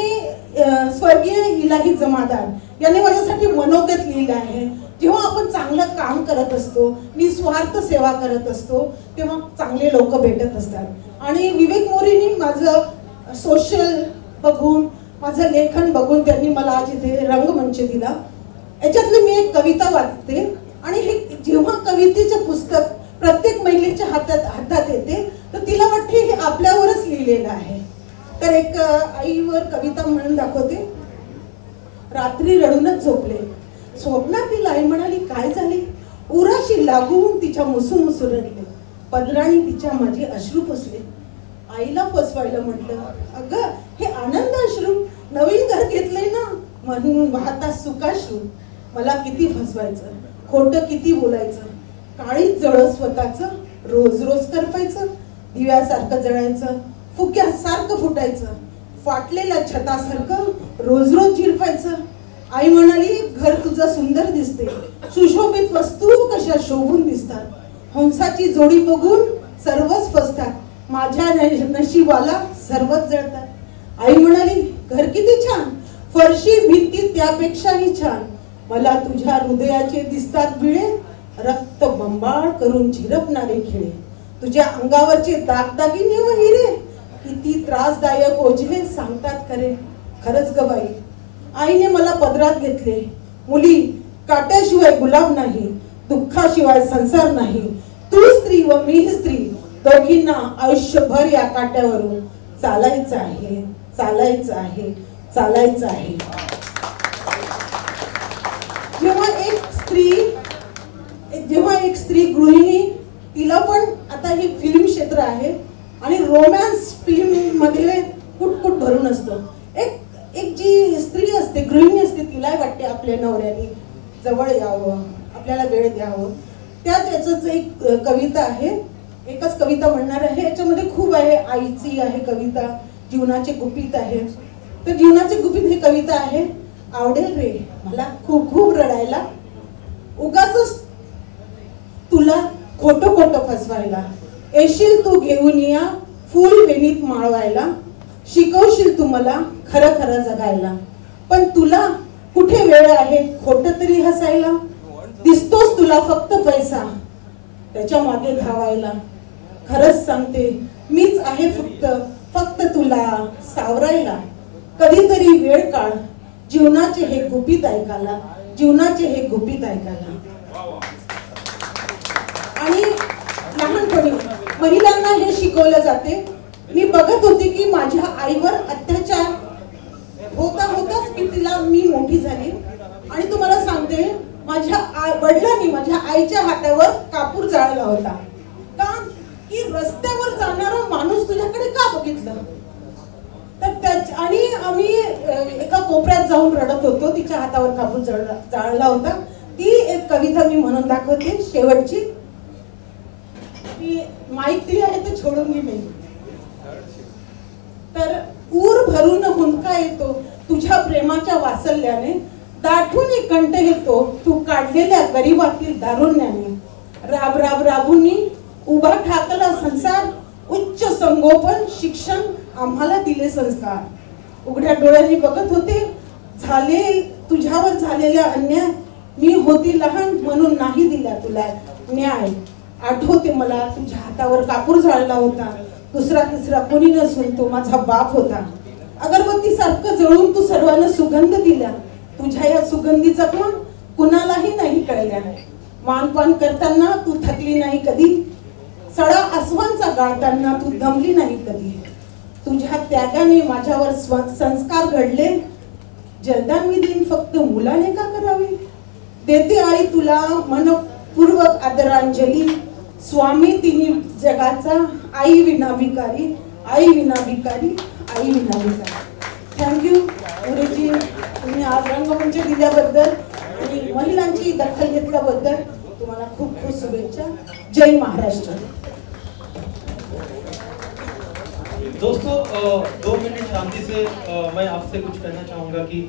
स्वर्गीय इलाही जमादार यांनी माझ्यासाठी मनोगत लिहिलं आहे. जेव्हा आपण चांगलं काम करत असतो, निस्वार्थ सेवा करत असतो, तेव्हा चांगले लोक भेटत असतात. आणि विवेक मोरेंनी माझं सोशल बघून, माझं लेखन बघून त्यांनी मला आज इथे रंगमंच दिला. याच्यातली मी एक कविता वाचते आणि हे जेव्हा कवितेचं पुस्तक प्रत्येक महिलेच्या हातात येते तर तिला वाटते हे आपल्यावरच लिहिलेलं आहे. तर एक आईवर कविता म्हणून दाखवते. रात्री रडूनच झोपले, स्वप्नातील आई म्हणाली काय झाले, उराशी लागून तिच्या मुसू रडले, पदराणी तिच्या माझे अश्रू पुसले. आईला फसवायला म्हटलं, अगं हे आनंद अश्रू, नवीन घर घेतलंय ना म्हणून वाहता सुखाश्रू. मला किती फसवायचं, खोटं किती बोलायचं, काळीच जळ स्वतःच, रोज करपायचं, दिव्यासारखं जळायचं, फुक्यासारखं फुटायचं, फाटलेल्या छतासारखं रोज झिरपायचं. आई म्हणाली घर तुझं सुंदर दिसते, सुशोभित वस्तू कशा शोभून दिसतात, हंसाची जोडी बघून सर्वच फसतात, माझ्या नशिबाला सर्वच जळतात. आई म्हणाली घर किती छान, फरशी भिंती त्यापेक्षाही छान, मला तुझ्या हृदयाचे दिसतात बिळे, रक्त बंबाळ करून झिरपणारे खिळे, तुझ्या अंगावरचे दागदागिने व हिरे, किती त्रासदायक ओझे सांगतात खरे. खरंच ग बाई, आईने मला पदरात घेतले. मुली काट्याशिवाय गुलाब नाही, दुःखाशिवाय संसार नाही, तू स्त्री व मी स्त्री, दोघींना आयुष्यभर या काट्यावरून चालायचं आहे, चालायचं आहे, चालायचं आहे. जेव्हा एक स्त्री गृहिणी, तिला पण आता हे फिल्म क्षेत्र आहे आणि रोमॅन्स फिल्म मध्ये कुटकुट भरून असतो. एक जी स्त्री असते, गृहिणी असते, तिला वाटते आपल्या नवऱ्याने जवळ यावं, आपल्याला वेळ द्यावं. त्याच याच एक कविता आहे, एकच कविता म्हणणार आहे. याच्यामध्ये खूप आहे, आईची आहे कविता, जीवनाचे गुपित आहे. तर जीवनाचे गुपित ही कविता आहे. आवडेल रे मला खूप खूप रडायला, उगाच तुला खोटं फसवायला, येशील तू घेऊन या फुल वेणीत माळवायला, शिकवशील तू मला खरं जगायला, पण तुला कुठे वेळ आहे खोटं तरी हसायला, दिसतोस तुला फक्त पैसा त्याच्या मागे धावायला. खरंच सांगते मीच आहे फक्त तुला सावरायला, कधीतरी वेळ काढ जीवनाचे हे गुपित ऐकायला, जीवनाचे हे गुपित ऐकायला. आणि लहानपणी महिलांना हे शिकवलं जाते. मी बघत होते की माझ्या आईवर अत्याचार होताच की मी मोठी झाली आणि तुम्हाला सांगते माझ्या वडिलांनी माझ्या आईच्या हातावर कापूर जाळला होता. का की रस्त्यावर जाणारा माणूस तुझ्याकडे का बघितलं. तर आणि आम्ही एका कोपऱ्यात जाऊन रडत होतो, तिच्या हातावर कापूर जाळला होता. ती एक कविता मी म्हणून दाखवते शेवटची. माईक ती आहे ते छोडून घे मी. तर ऊर भरून हुंदका येतो तुझ्या प्रेमाच्या वासल्याने, दाटून कंठ येतो तू काढलेल्या गरिबातील दारुण्याने, राबूनी उभा ठाकला संसार उच्च संगोपन शिक्षण आम्हाला दिले संस्कार. उघड्या डोळ्यांनी बघत होते झाले तुझ्यावर झालेल्या अन्याय. मी होती लहान म्हणून नाही दिला तुला न्याय. आठवते मला तुझ्या हातावर कापूर जाळला होता. दुसरा तिसरा कोणी नसून तो माझा बाप होता. अगरबत्ती सारखं जळून तू सर्वांना सुगंध दिला. तुझ्या या सुगंधी जखमा कुणालाही नाही कळल्या. मानपान करताना तू थकली नाही कधी. सडा आसवांचा गाळताना तू दमली नाही कधी. तुझ्या त्यागाने माझ्यावर संस्कार घडले. जलदान मी देईन फक्त मुलाने का करावे. देते आई तुला मनपूर्वक आदरांजली. स्वामी तिन्ही जगाचा आई विना भिकारी. आई विना भिकारी. आई विना भिकारी. थँक्यू गुरुजी, तुम्ही आज रंगमंच दिल्याबद्दल आणि महिलांची दखल घेतल्याबद्दल तुम्हाला खूप खूप शुभेच्छा. जय महाराष्ट्र. दोस्तों 2 मिनट शांति से मैं आपसे कुछ कहना चाहूँगा कि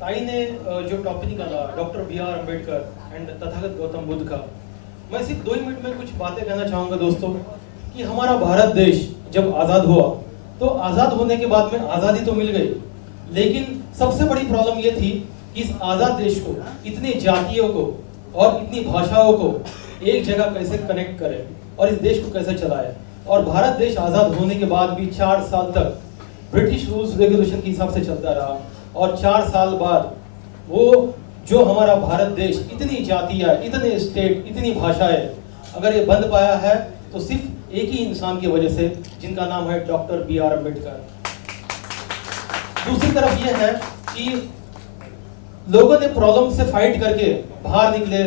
ताई ने जो टॉपिक निकाला doctor B.R. Ambedkar and Tathagat Gautam Buddha का, मैं सिर्फ 2 मिनट में कुछ बातें कहना चाहूँगा दोस्तों कि हमारा भारत देश जब आज़ाद हुआ तो आज़ाद होने के बाद में आज़ादी तो मिल गई, लेकिन सबसे बड़ी प्रॉब्लम ये थी कि इस आज़ाद देश को इतनी जातियों को और इतनी भाषाओं को एक जगह कैसे कनेक्ट करें और इस देश को कैसे चलाएं. और भारत देश आज़ाद होने के बाद भी 4 साल तक ब्रिटिश रूल्स रेगुलेशन के हिसाब से चलता रहा. और 4 साल बाद वो जो हमारा भारत देश इतनी जातियाँ, इतने स्टेट, इतनी भाषाएं, अगर ये बंद पाया है तो सिर्फ एक ही इंसान की वजह से, जिनका नाम है डॉक्टर B.R. अम्बेडकर. दूसरी तरफ ये है कि लोगों ने प्रॉब्लम से फाइट करके बाहर निकले.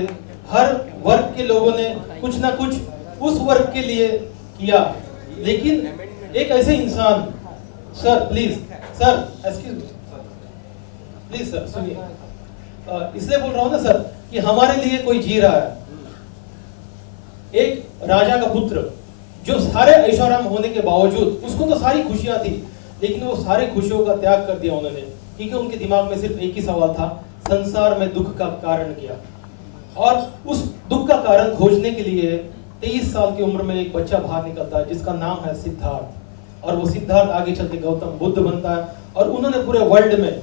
हर वर्ग के लोगों ने कुछ ना कुछ उस वर्ग के लिए किया, लेकिन एक ऐसे इंसान, sir please, sir excuse me, please sir सुनिए, इसलिए बोल रहा हूं ना सर कि हमारे लिए कोई जी रहा है. एक राजा का पुत्र जो सारे ऐशोआराम होने के बावजूद, उसको तो सारी खुशियां थी, लेकिन वो सारे खुशियों का त्याग कर दिया उन्होंने, क्योंकि उनके दिमाग में सिर्फ एक ही सवाल था, संसार में दुख का कारण क्या. और उस दुख का कारण खोजने के लिए 23 साल की उम्र में एक बच्चा बाहर निकलता है जिसका नाम है सिद्धार्थ. और वो सिद्धार्थ आगे चल के गौतम बुद्ध बनता है. और उन्होंने पूरे वर्ल्ड में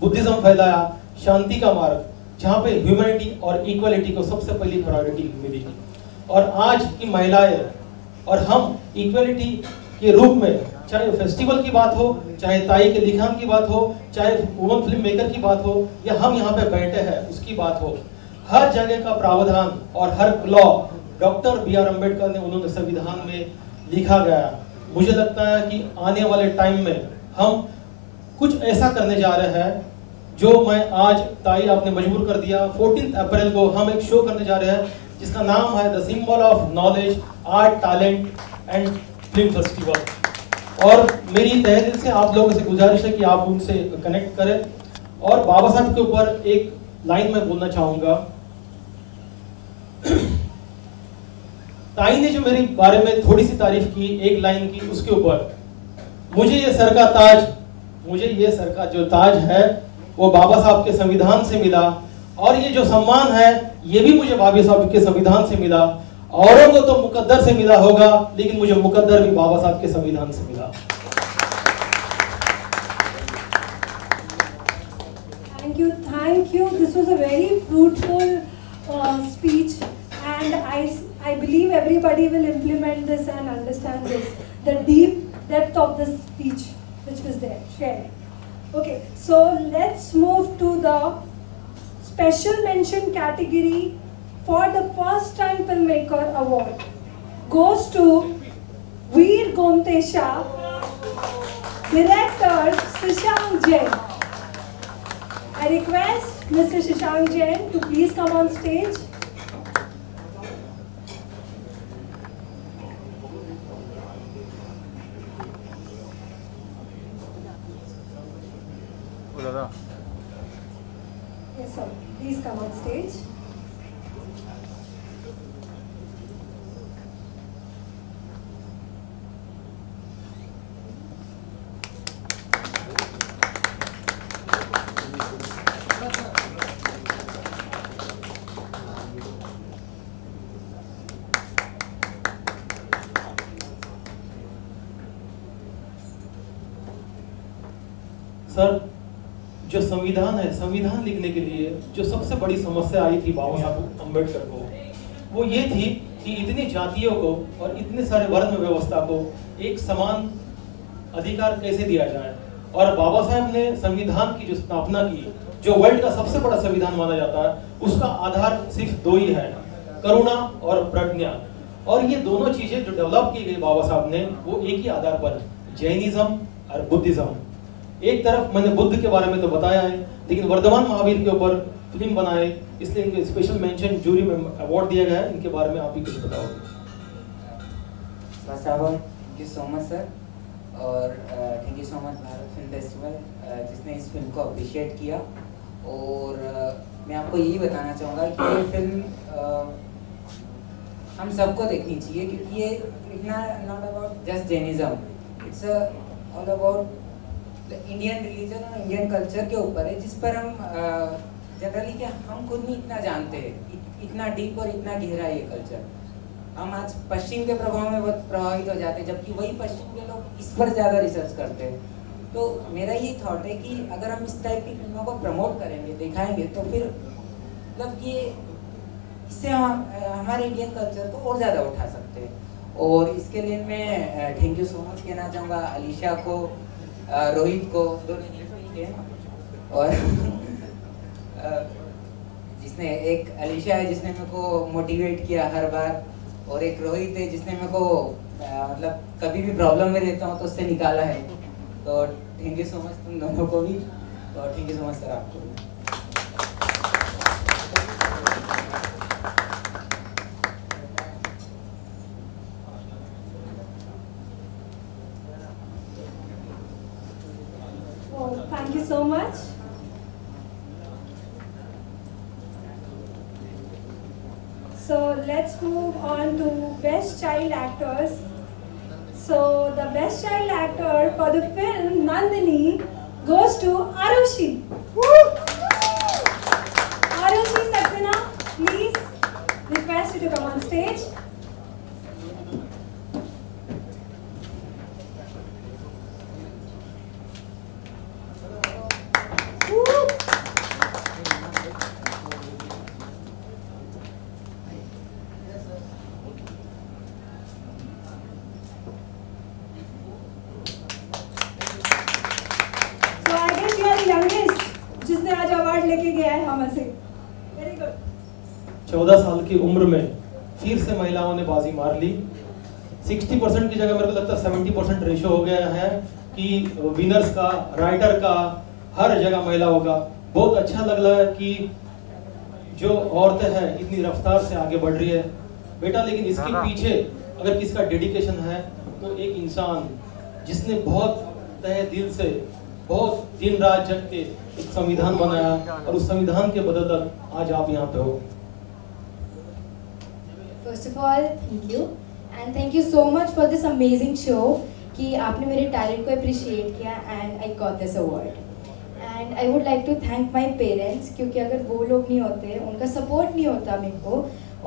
बुद्धिज्म फैलाया, शांति का मार्ग, जहाँ पे ह्यूमैनिटी और इक्वलिटी को सबसे पहली प्रायोरिटी मिली. और आज की महिलाएं और हम इक्वलिटी के रूप में, चाहे फेस्टिवल की बात हो, चाहे ताई के लिखान की बात हो, चाहे वुमन फिल्म मेकर की बात हो, या हम यहाँ पे बैठे हैं उसकी बात हो, हर जगह का प्रावधान और हर लॉ डॉक्टर B.R. अम्बेडकर ने उन्होंने संविधान में लिखा गया. मुझे लगता है कि आने वाले टाइम में हम कुछ ऐसा करने जा रहे हैं जो मैं आज, ताई आपने मजबूर कर दिया, 14 अप्रैल को हम एक शो करने जा रहे हैं जिसका नाम है the symbol of knowledge, art, talent and film festival. और मेरी तहे दिल से आप लोगों से गुजारिश है कि आप उनसे कनेक्ट करें. और बाबा साहब के ऊपर एक लाइन मैं बोलना चाहूँगा. ताई ने जो मेरे बारे में थोड़ी सी तारीफ की, एक लाइन की, उसके ऊपर मुझे ये सर का ताज, मुझे ये सर का जो ताज है वो बाबा साहब के संविधान से मिला. और ये जो सम्मान है ये भी मुझे बाबा साहब के संविधान से मिला. औरों को तो मुकद्दर से मिला होगा, लेकिन मुझे मुकद्दर भी बाबा साहब के संविधान से मिला. Thank you. This was a very fruitful speech, and I believe everybody will implement this and understand this, the deep depth of this speech which was there shared. Okay, so let's move to the special mention category for the first time filmmaker award. Goes to Veer Gomtesha, director Shashank Jain. I request Mr. Shashank Jain to please come on stage. Yes, sir. Please come on stage. Sir, जो संविधान है, संविधान लिखने के लिए जो सबसे बड़ी समस्या आई थी बाबा साहब अम्बेडकर को, वो ये थी कि इतनी जातियों को और इतने सारे वर्ण व्यवस्था को एक समान अधिकार कैसे दिया जाए। और बाबा साहब ने संविधान की जो स्थापना की, जो वर्ल्ड का सबसे बड़ा संविधान माना जाता है, उसका आधार सिर्फ दो ही है, करुणा और प्रज्ञा। और ये दोनों चीजें जो डेवलप की गई बाबा साहब ने, वो एक ही आधार पर, जैनिज्म और बुद्धिज्म। एक तरफ मैंने बुद्ध के बारे में तो बताया है, लेकिन वर्धमान महावीर के ऊपर फिल्म बनाए, इसलिए इनको स्पेशल मेंशन जूरी में अवार्ड दिया गया है। इनके बारे में आप ही कुछ बताओ। First of all thank you so much sir, और thank you so much Bharat film festival जिसने इस फिल्म को अप्रिशिएट किया। और मैं आपको यही बताना चाहूँगा कि ये फिल्म हम सबको देखनी चाहिए, क्योंकि ये इतना not about just Jainism, it's all about the Indian religion और इंडियन कल्चर के ऊपर है, जिस पर हम जनरली क्या हम खुद नहीं इतना जानते हैं, इतना डीप और इतना गहरा ये कल्चर। हम आज पश्चिम के प्रभाव में बहुत प्रभावित हो जाते हैं, जबकि वही पश्चिम के लोग इस पर ज़्यादा रिसर्च करते हैं। तो मेरा ये थॉट है कि अगर हम इस टाइप की फिल्मों को प्रमोट करेंगे, दिखाएंगे, तो फिर मतलब ये इससे हम हमारे इंडियन कल्चर को और ज़्यादा उठा सकते हैं। और इसके लिए मैं थैंक यू सो मच कहना चाहूँगा अलीशा को, रोहित को, और जिसने, एक अलीशा है जिसने मेरे को मोटिवेट किया हर बार, और एक रोहित है जिसने मेरे को मतलब कभी भी प्रॉब्लम में रहता हूँ तो उससे निकाला है। तो थैंक यू सो मच तुम दोनों को भी, और thank you so much sir आपको भी। Thank you so much. So let's move on to Best Child Actors. So the Best Child Actor for the film Nandini goes to Arushi. Arushi Saxena, please request you to come on stage. जिसने आज award लेके गया है हमें से। Very good. 14 साल की उम्र में फिर से महिलाओं ने बाजी मार ली। 60% की जगह मेरे को लगता है 70% रेशो हो गया है कि विनर्स का, राइटर का, हर जगह महिलाओं का। बहुत अच्छा लग रहा है कि जो औरतें हैं इतनी रफ्तार से आगे बढ़ रही है बेटा। लेकिन इसके पीछे अगर किसका डेडिकेशन है तो एक इंसान जिसने बहुत तहे दिल से, बहुत दिन रात जग के एक संविधान बनाया, और उस संविधान के बदौलत आज आप यहाँ पे हो। First of all thank you, and thank you so much for this amazing show कि आपने मेरे टैलेंट को अप्रिशिएट किया and I got this award. And I would like to thank my parents, क्योंकि अगर वो लोग नहीं होते, उनका सपोर्ट नहीं होता मेरे को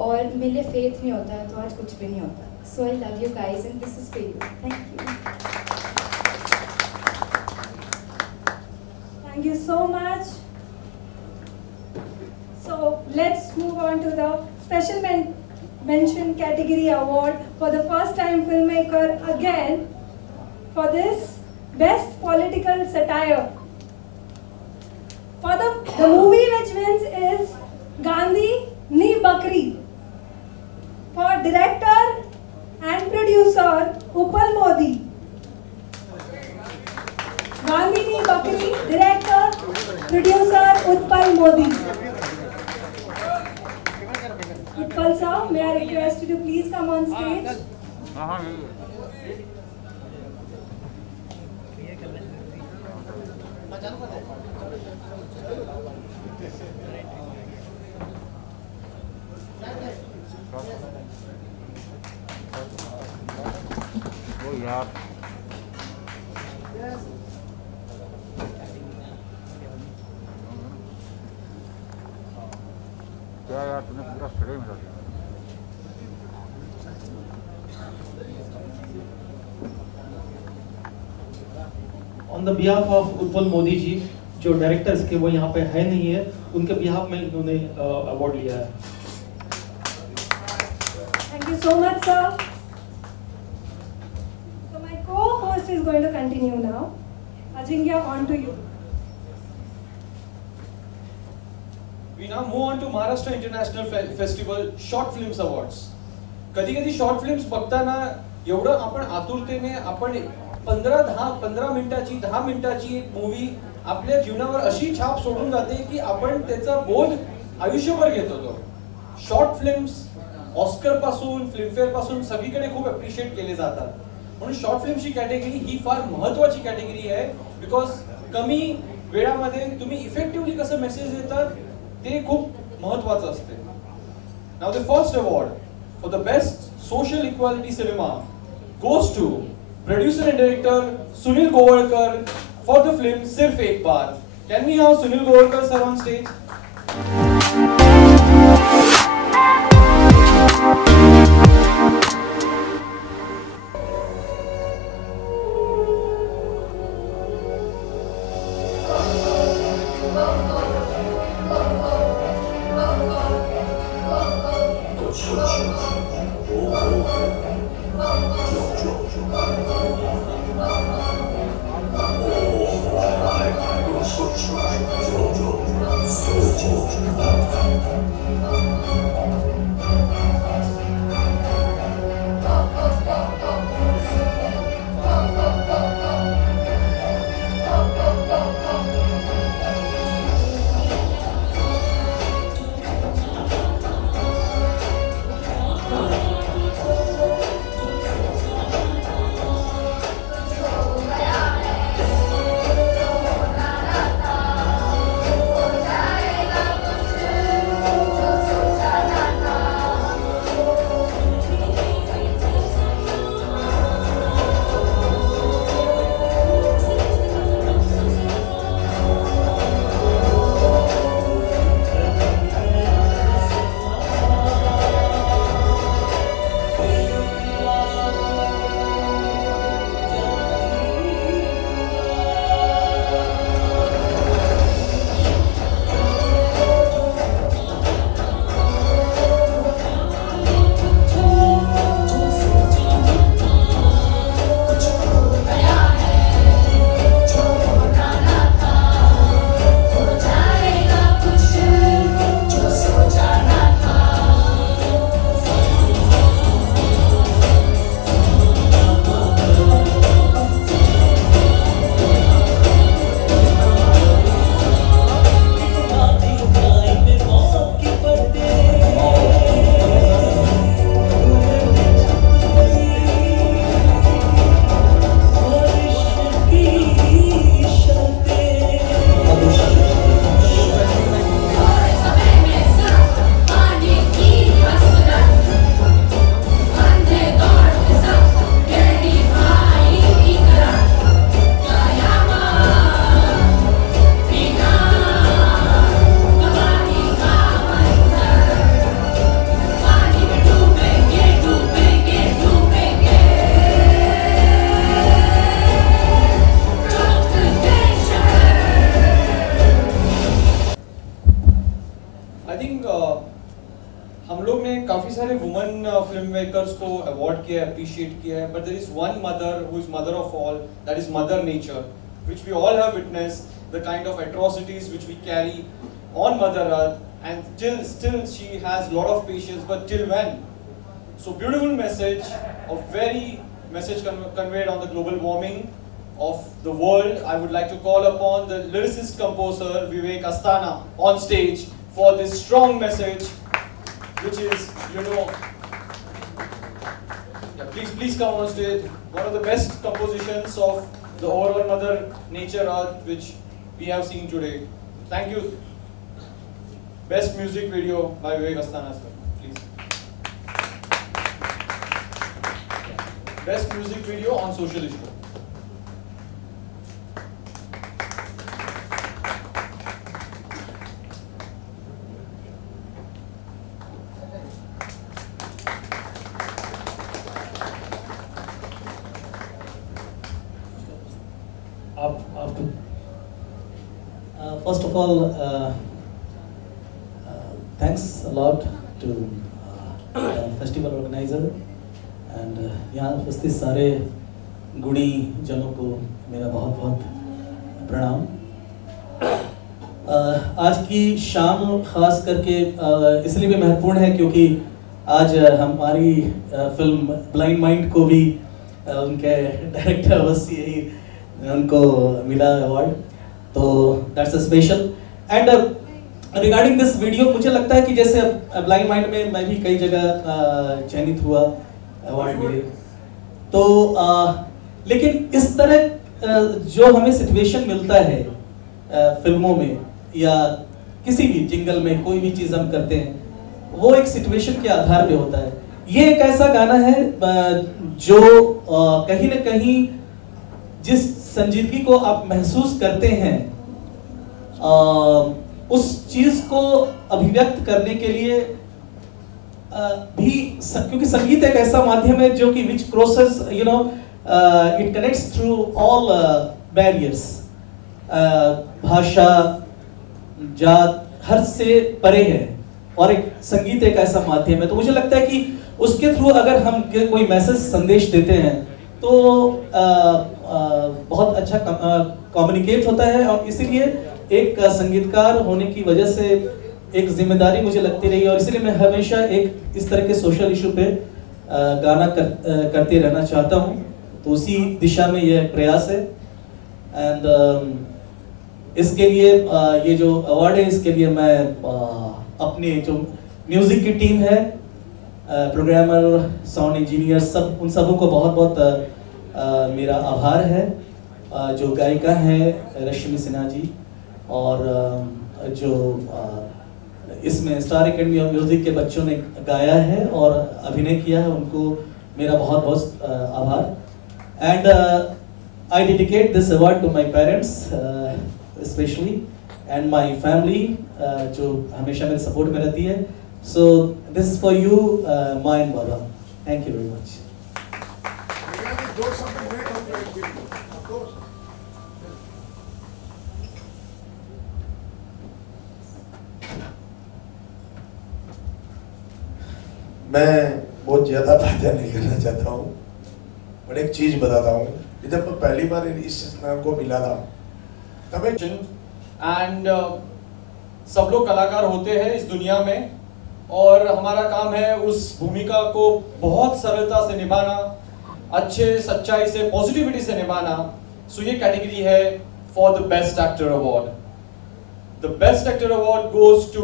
और मेरे लिए फेथ नहीं होता तो आज कुछ भी नहीं होता। So I love you guys and this is for you. Thank you. Thank you so much. So let's move on to the special mention category award for the first time filmmaker again for this best political satire. For the movie which wins is Gandhi Ni Bakri. For director and producer Upal Modi. Gandhi Ni Bakri, director, producer Utpal Modi. Utpal sir, may I request you to please come on stage? क्या यार तूने पूरा frame रख दिया। On the behalf of Utpal Modi ji, जो directors के वो यहाँ पे है नहीं है, उनके बिहाफ में इन्होंने अवार्ड लिया है। Thank you so much, sir. So my co-host is going to continue now. Ajinkya, on to you. We now move on to Maharashtra International Festival Short Films Awards. कधी कधी शॉर्ट फिल्म्स बघताना एवढं आपण आतुरतेने आपण 15 मिनिटाची 10 मिनिटाची एक मूवी आपल्या जीवनावर अशी छाप सोडून जाते की आपण त्याचा बोध आयुष्यभर घेत होतो. शॉर्ट फिल्म्स ऑस्कर पासून फिल्मफेअर पासून सगळीकडे खूप अप्रिशिएट केले जातात. म्हणून शॉर्ट फिल्मची कॅटेगरी ही फार महत्त्वाची कॅटेगरी आहे, बिकॉज कमी वेळामध्ये तुम्ही इफेक्टिव्हली कसं मेसेज देतात ते खूप महत्त्वाचं असते. Now the first award for the best social equality cinema goes to producer and director Sunil Govalkar for the film Sirf Ek Baar. Can we have Sunil Govalkar sir on stage? हम लोग ने काफी सारे woman film makers को award किया है, appreciate किया है, but there is one mother who is mother of all, that is mother nature, which we all have witnessed, the kind of atrocities which we carry on Mother Earth, and still she has a lot of patience, but till when? So beautiful message, a very message conveyed on the global warming of the world. I would like to call upon the lyricist composer Vivek Asthana on stage for this strong message, which is, please come on stage. One of the best compositions of the overall Mother Nature Earth which we have seen today. Thank you. Best music video by Vivek Asthana sir, please. Best music video on social issue. आप all, thanks a lot to festival organizer and यहाँ उपस्थित सारे गुणी जनों को मेरा बहुत बहुत प्रणाम। आज की शाम खास करके इसलिए भी महत्वपूर्ण है क्योंकि आज हमारी फिल्म ब्लाइंड माइंड को भी उनके डायरेक्टर अवश्य ही उनको मिला अवार्ड, तो that's a special. And regarding this video मुझे लगता है कि जैसे ब्लाइंड माइंड में मैं भी कई जगह चयनित हुआ, अवार्ड मिले, तो लेकिन इस तरह जो हमें सिचुएशन मिलता है फिल्मों में या किसी भी जिंगल में कोई भी चीज़ हम करते हैं, वो एक सिचुएशन के आधार पे होता है। ये एक ऐसा गाना है जो कहीं ना कहीं जिस संजीदगी को आप महसूस करते हैं उस चीज को अभिव्यक्त करने के लिए भी, क्योंकि संगीत एक ऐसा माध्यम है जो कि which crosses you know it connects through all barriers, भाषा जात हर से परे है, और एक संगीत एक ऐसा माध्यम है। तो मुझे लगता है कि उसके थ्रू अगर हम कोई मैसेज संदेश देते हैं तो बहुत अच्छा कम्युनिकेट होता है, और इसीलिए एक संगीतकार होने की वजह से एक जिम्मेदारी मुझे लगती रही, और इसीलिए मैं हमेशा एक इस तरह के सोशल इशू पे गाना करते रहना चाहता हूँ। तो उसी दिशा में यह प्रयास है। एंड इसके लिए ये जो अवार्ड है इसके लिए मैं अपने जो म्यूजिक की टीम है, प्रोग्रामर, साउंड इंजीनियर, सब उन सबों को बहुत बहुत मेरा आभार है। जो गायिका हैं रश्मि सिन्हा जी, और जो इसमें स्टार एकेडमी ऑफ म्यूजिक के बच्चों ने गाया है और अभिनय किया है, उनको मेरा बहुत बहुत आभार। And I dedicate this award to my parents specially and my family जो हमेशा मेरे सपोर्ट में रहती है। So this is for you my and बाबा। Thank you very much. मैं बहुत ज़्यादा बातें नहीं करना चाहता हूँ, बट एक चीज़ बताता हूँ। जब मैं पहली बार इस नाम को मिला था तब एंड सब लोग कलाकार होते हैं इस दुनिया में, और हमारा काम है उस भूमिका को बहुत सरलता से निभाना, अच्छे सच्चाई से, पॉजिटिविटी से निभाना। सो ये कैटेगरी है for the best actor award. The best actor award goes to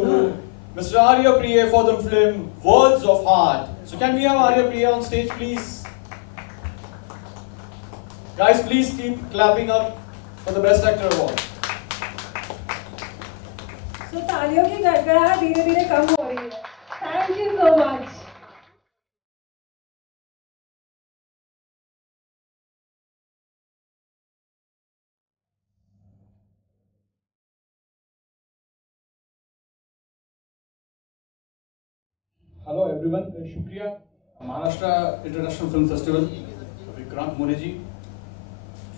Mr. Arya Priya for the film Words of Heart. So can we have Arya Priya on stage, please? Guys, please keep clapping up for the Best Actor Award. So तालियों की गड़गड़ाहट धीरे धीरे कम हो रही है। Thank you so much. Hello everyone, शुक्रिया Maharashtra international film festival, Vikrant More ji.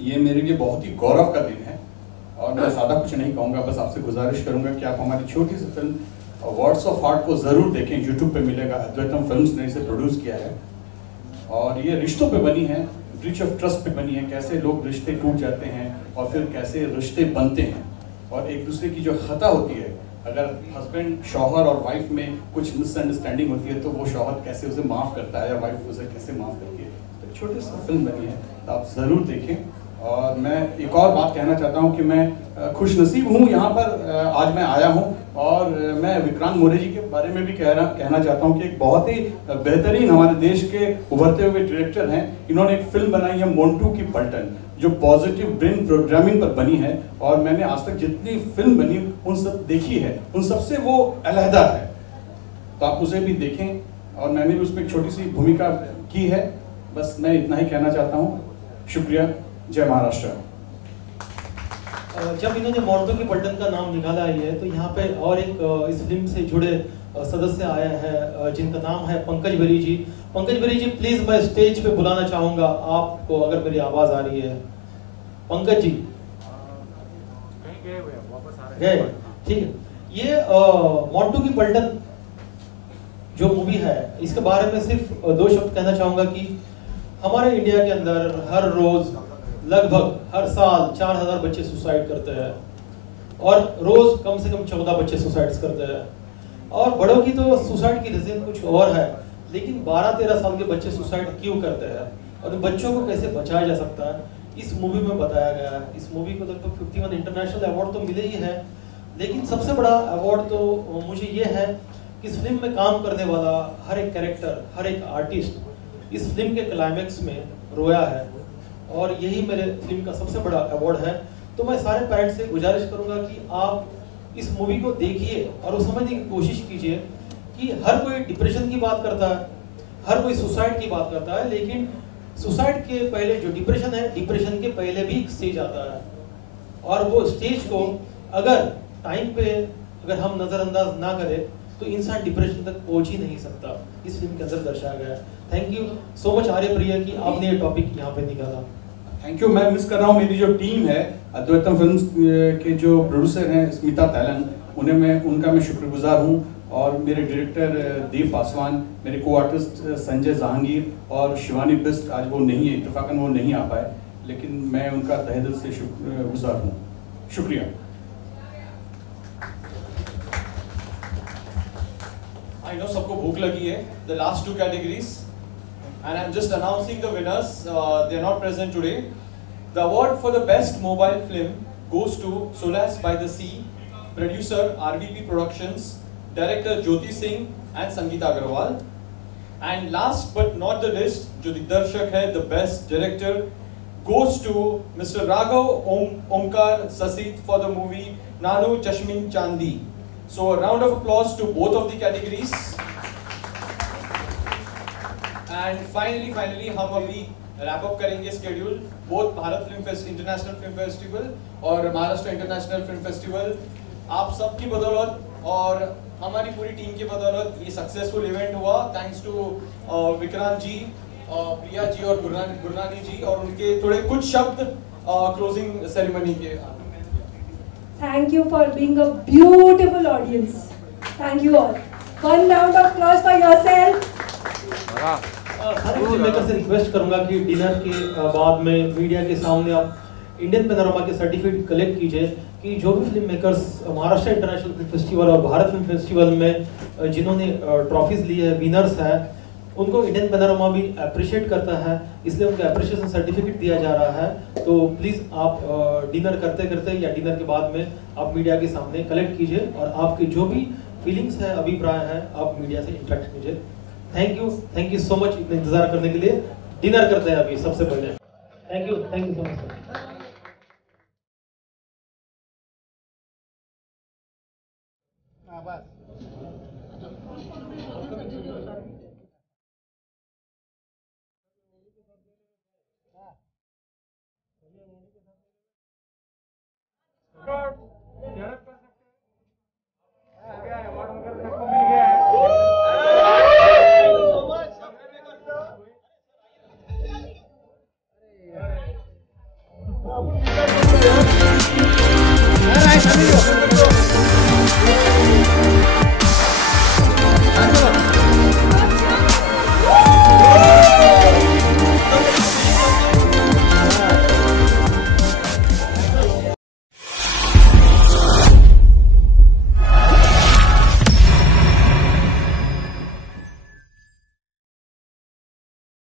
ये मेरे लिए बहुत ही गौरव का दिन है, और मैं ज़्यादा कुछ नहीं कहूँगा, बस आपसे गुजारिश करूँगा कि आप हमारी छोटी सी फिल्म वर्ड्स ऑफ हार्ट को ज़रूर देखें। यूट्यूब पे मिलेगा, अद्वैतम फिल्म्स ने इसे प्रोड्यूस किया है, और ये रिश्तों पे बनी है, ब्रीच ऑफ ट्रस्ट पे बनी है, कैसे लोग रिश्ते टूट जाते हैं और फिर कैसे रिश्ते बनते हैं, और एक दूसरे की जो खता होती है, अगर हस्बैंड शौहर और वाइफ में कुछ मिसअंडरस्टैंडिंग होती है तो वो शौहर कैसे उसे माफ़ करता है या वाइफ उसे कैसे माफ़ करती है। तो छोटी सी फिल्म बनी है, तो आप ज़रूर देखें। और मैं एक और बात कहना चाहता हूँ कि मैं खुशनसीब हूँ, यहाँ पर आज मैं आया हूँ, और मैं विक्रांत मोरे जी के बारे में भी कहना चाहता हूँ कि एक बहुत ही बेहतरीन हमारे देश के उभरते हुए डायरेक्टर हैं। इन्होंने एक फिल्म बनाई है मोंटू की पलटन, जो पॉजिटिव ब्रेन प्रोग्रामिंग पर बनी है, और मैंने आज तक जितनी फिल्म बनी उन सब देखी है, उन सबसे वो अलहदा है, तो आप उसे भी देखें। और मैंने भी उसमें एक छोटी सी भूमिका की है। बस मैं इतना ही कहना चाहता हूँ। शुक्रिया। जय महाराष्ट्र। जब इन्होंने मोंटू की पलटन का नाम निकाला है तो यहाँ पे और एक इस फिल्म से जुड़े सदस्य आया है जिनका नाम है पंकज बेरी जी। पंकज बेरी जी, प्लीज मैं स्टेज पे बुलाना चाहूंगा आपको, अगर मेरी आवाज आ रही है। पंकज जी गए? ठीक है, ये मोंटू की पलटन जो मूवी है, इसके बारे में सिर्फ 2 शब्द कहना चाहूँगा कि हमारे इंडिया के अंदर हर रोज लगभग हर साल 4000 बच्चे सुसाइड करते हैं और रोज कम से कम 14 बच्चे सुसाइड करते हैं। और बड़ों की तो सुसाइड की रीजन कुछ और है, लेकिन 12-13 साल के बच्चे सुसाइड क्यों करते हैं और उन बच्चों को कैसे बचाया जा सकता है, इस मूवी में बताया गया है। इस मूवी को लगभग 51 इंटरनेशनल अवार्ड तो मिले ही है, लेकिन सबसे बड़ा अवार्ड तो मुझे ये है कि इस फिल्म में काम करने वाला हर एक कैरेक्टर, हर एक आर्टिस्ट इस फिल्म के क्लाइमैक्स में रोया है, और यही मेरे फिल्म का सबसे बड़ा अवार्ड है। तो मैं सारे पेरेंट्स से गुजारिश करूंगा कि आप इस मूवी को देखिए और वो समझने की कोशिश कीजिए कि हर कोई डिप्रेशन की बात करता है, हर कोई सुसाइड की बात करता है, लेकिन सुसाइड के पहले जो डिप्रेशन है, डिप्रेशन के पहले भी एक स्टेज आता है, और वो स्टेज को अगर टाइम पे अगर हम नज़रअंदाज ना करें तो इंसान डिप्रेशन तक पहुंच ही नहीं सकता। इस फिल्म के अंदर दर्शाया गया है। थैंक यू सो मच आर्य प्रिया कि आपने ये टॉपिक यहाँ पे निकाला। Thank you. मैं मिस कर रहा हूँ, मेरी जो टीम है अद्वैतम फिल्म्स के जो प्रोड्यूसर हैं स्मिता तैलन, उनका मैं शुक्रगुजार हूँ, और मेरे डायरेक्टर देव पासवान, मेरे को आर्टिस्ट संजय जहांगीर और शिवानी बिस्ट, आज वो नहीं है, इत्तेफाकन वो नहीं आ पाए, लेकिन मैं उनका तहे दिल से शुक्रगुजार हूँ। शुक्रिया। I know सबको भूख लगी है। The last 2 categories, and I'm just announcing the winners. They're not present today. The award for the best mobile film goes to Solace by the Sea, producer RVP Productions, director Jyoti Singh and Sangeeta Agarwal. And last but not the least, जो दिग्दर्शक है, the best director goes to Mr. Raghav Omkar Sasit for the movie Nanu Chashmin Chandi. So a round of applause to both of the categories. And finally हम अभी wrap up करेंगे schedule. Both Bharat international film festival और Maharashtra international film festival, आप सबकी बदौलत और हमारी पूरी टीम की बदौलत ये सक्सेसफुल इवेंट हुआ। थैंक्स टू विक्रांत जी, प्रिया जी और गुरनानी जी, और उनके थोड़े कुछ शब्द क्लोजिंग सेरेमनी के। Thank you for being a beautiful audience. Thank you all. One round of applause for yourself. सारे फिल्म मेकर से रिक्वेस्ट करूंगा कि डिनर के बाद में मीडिया के सामने आप इंडियन पैनोरमा के सर्टिफिकेट कलेक्ट कीजिए कि जो भी film makers Maharashtra international film festival और भारत फिल्म फेस्टिवल में जिन्होंने ट्रॉफीज ली है, विनर्स है, उनको इंडियन पैनोरमा भी अप्रिशिएट करता है, इसलिए उनको अप्रिशिएशन सर्टिफिकेट दिया जा रहा है। तो प्लीज़ आप डिनर करते करते या डिनर के बाद में आप मीडिया के सामने कलेक्ट कीजिए और आपकी जो भी फीलिंग्स है, अभिप्राय है, आप मीडिया से इंटरेक्ट कीजिए। थैंक यू सो मच इतना इंतजार करने के लिए। डिनर करते हैं अभी सबसे पहले। Thank you so much sir.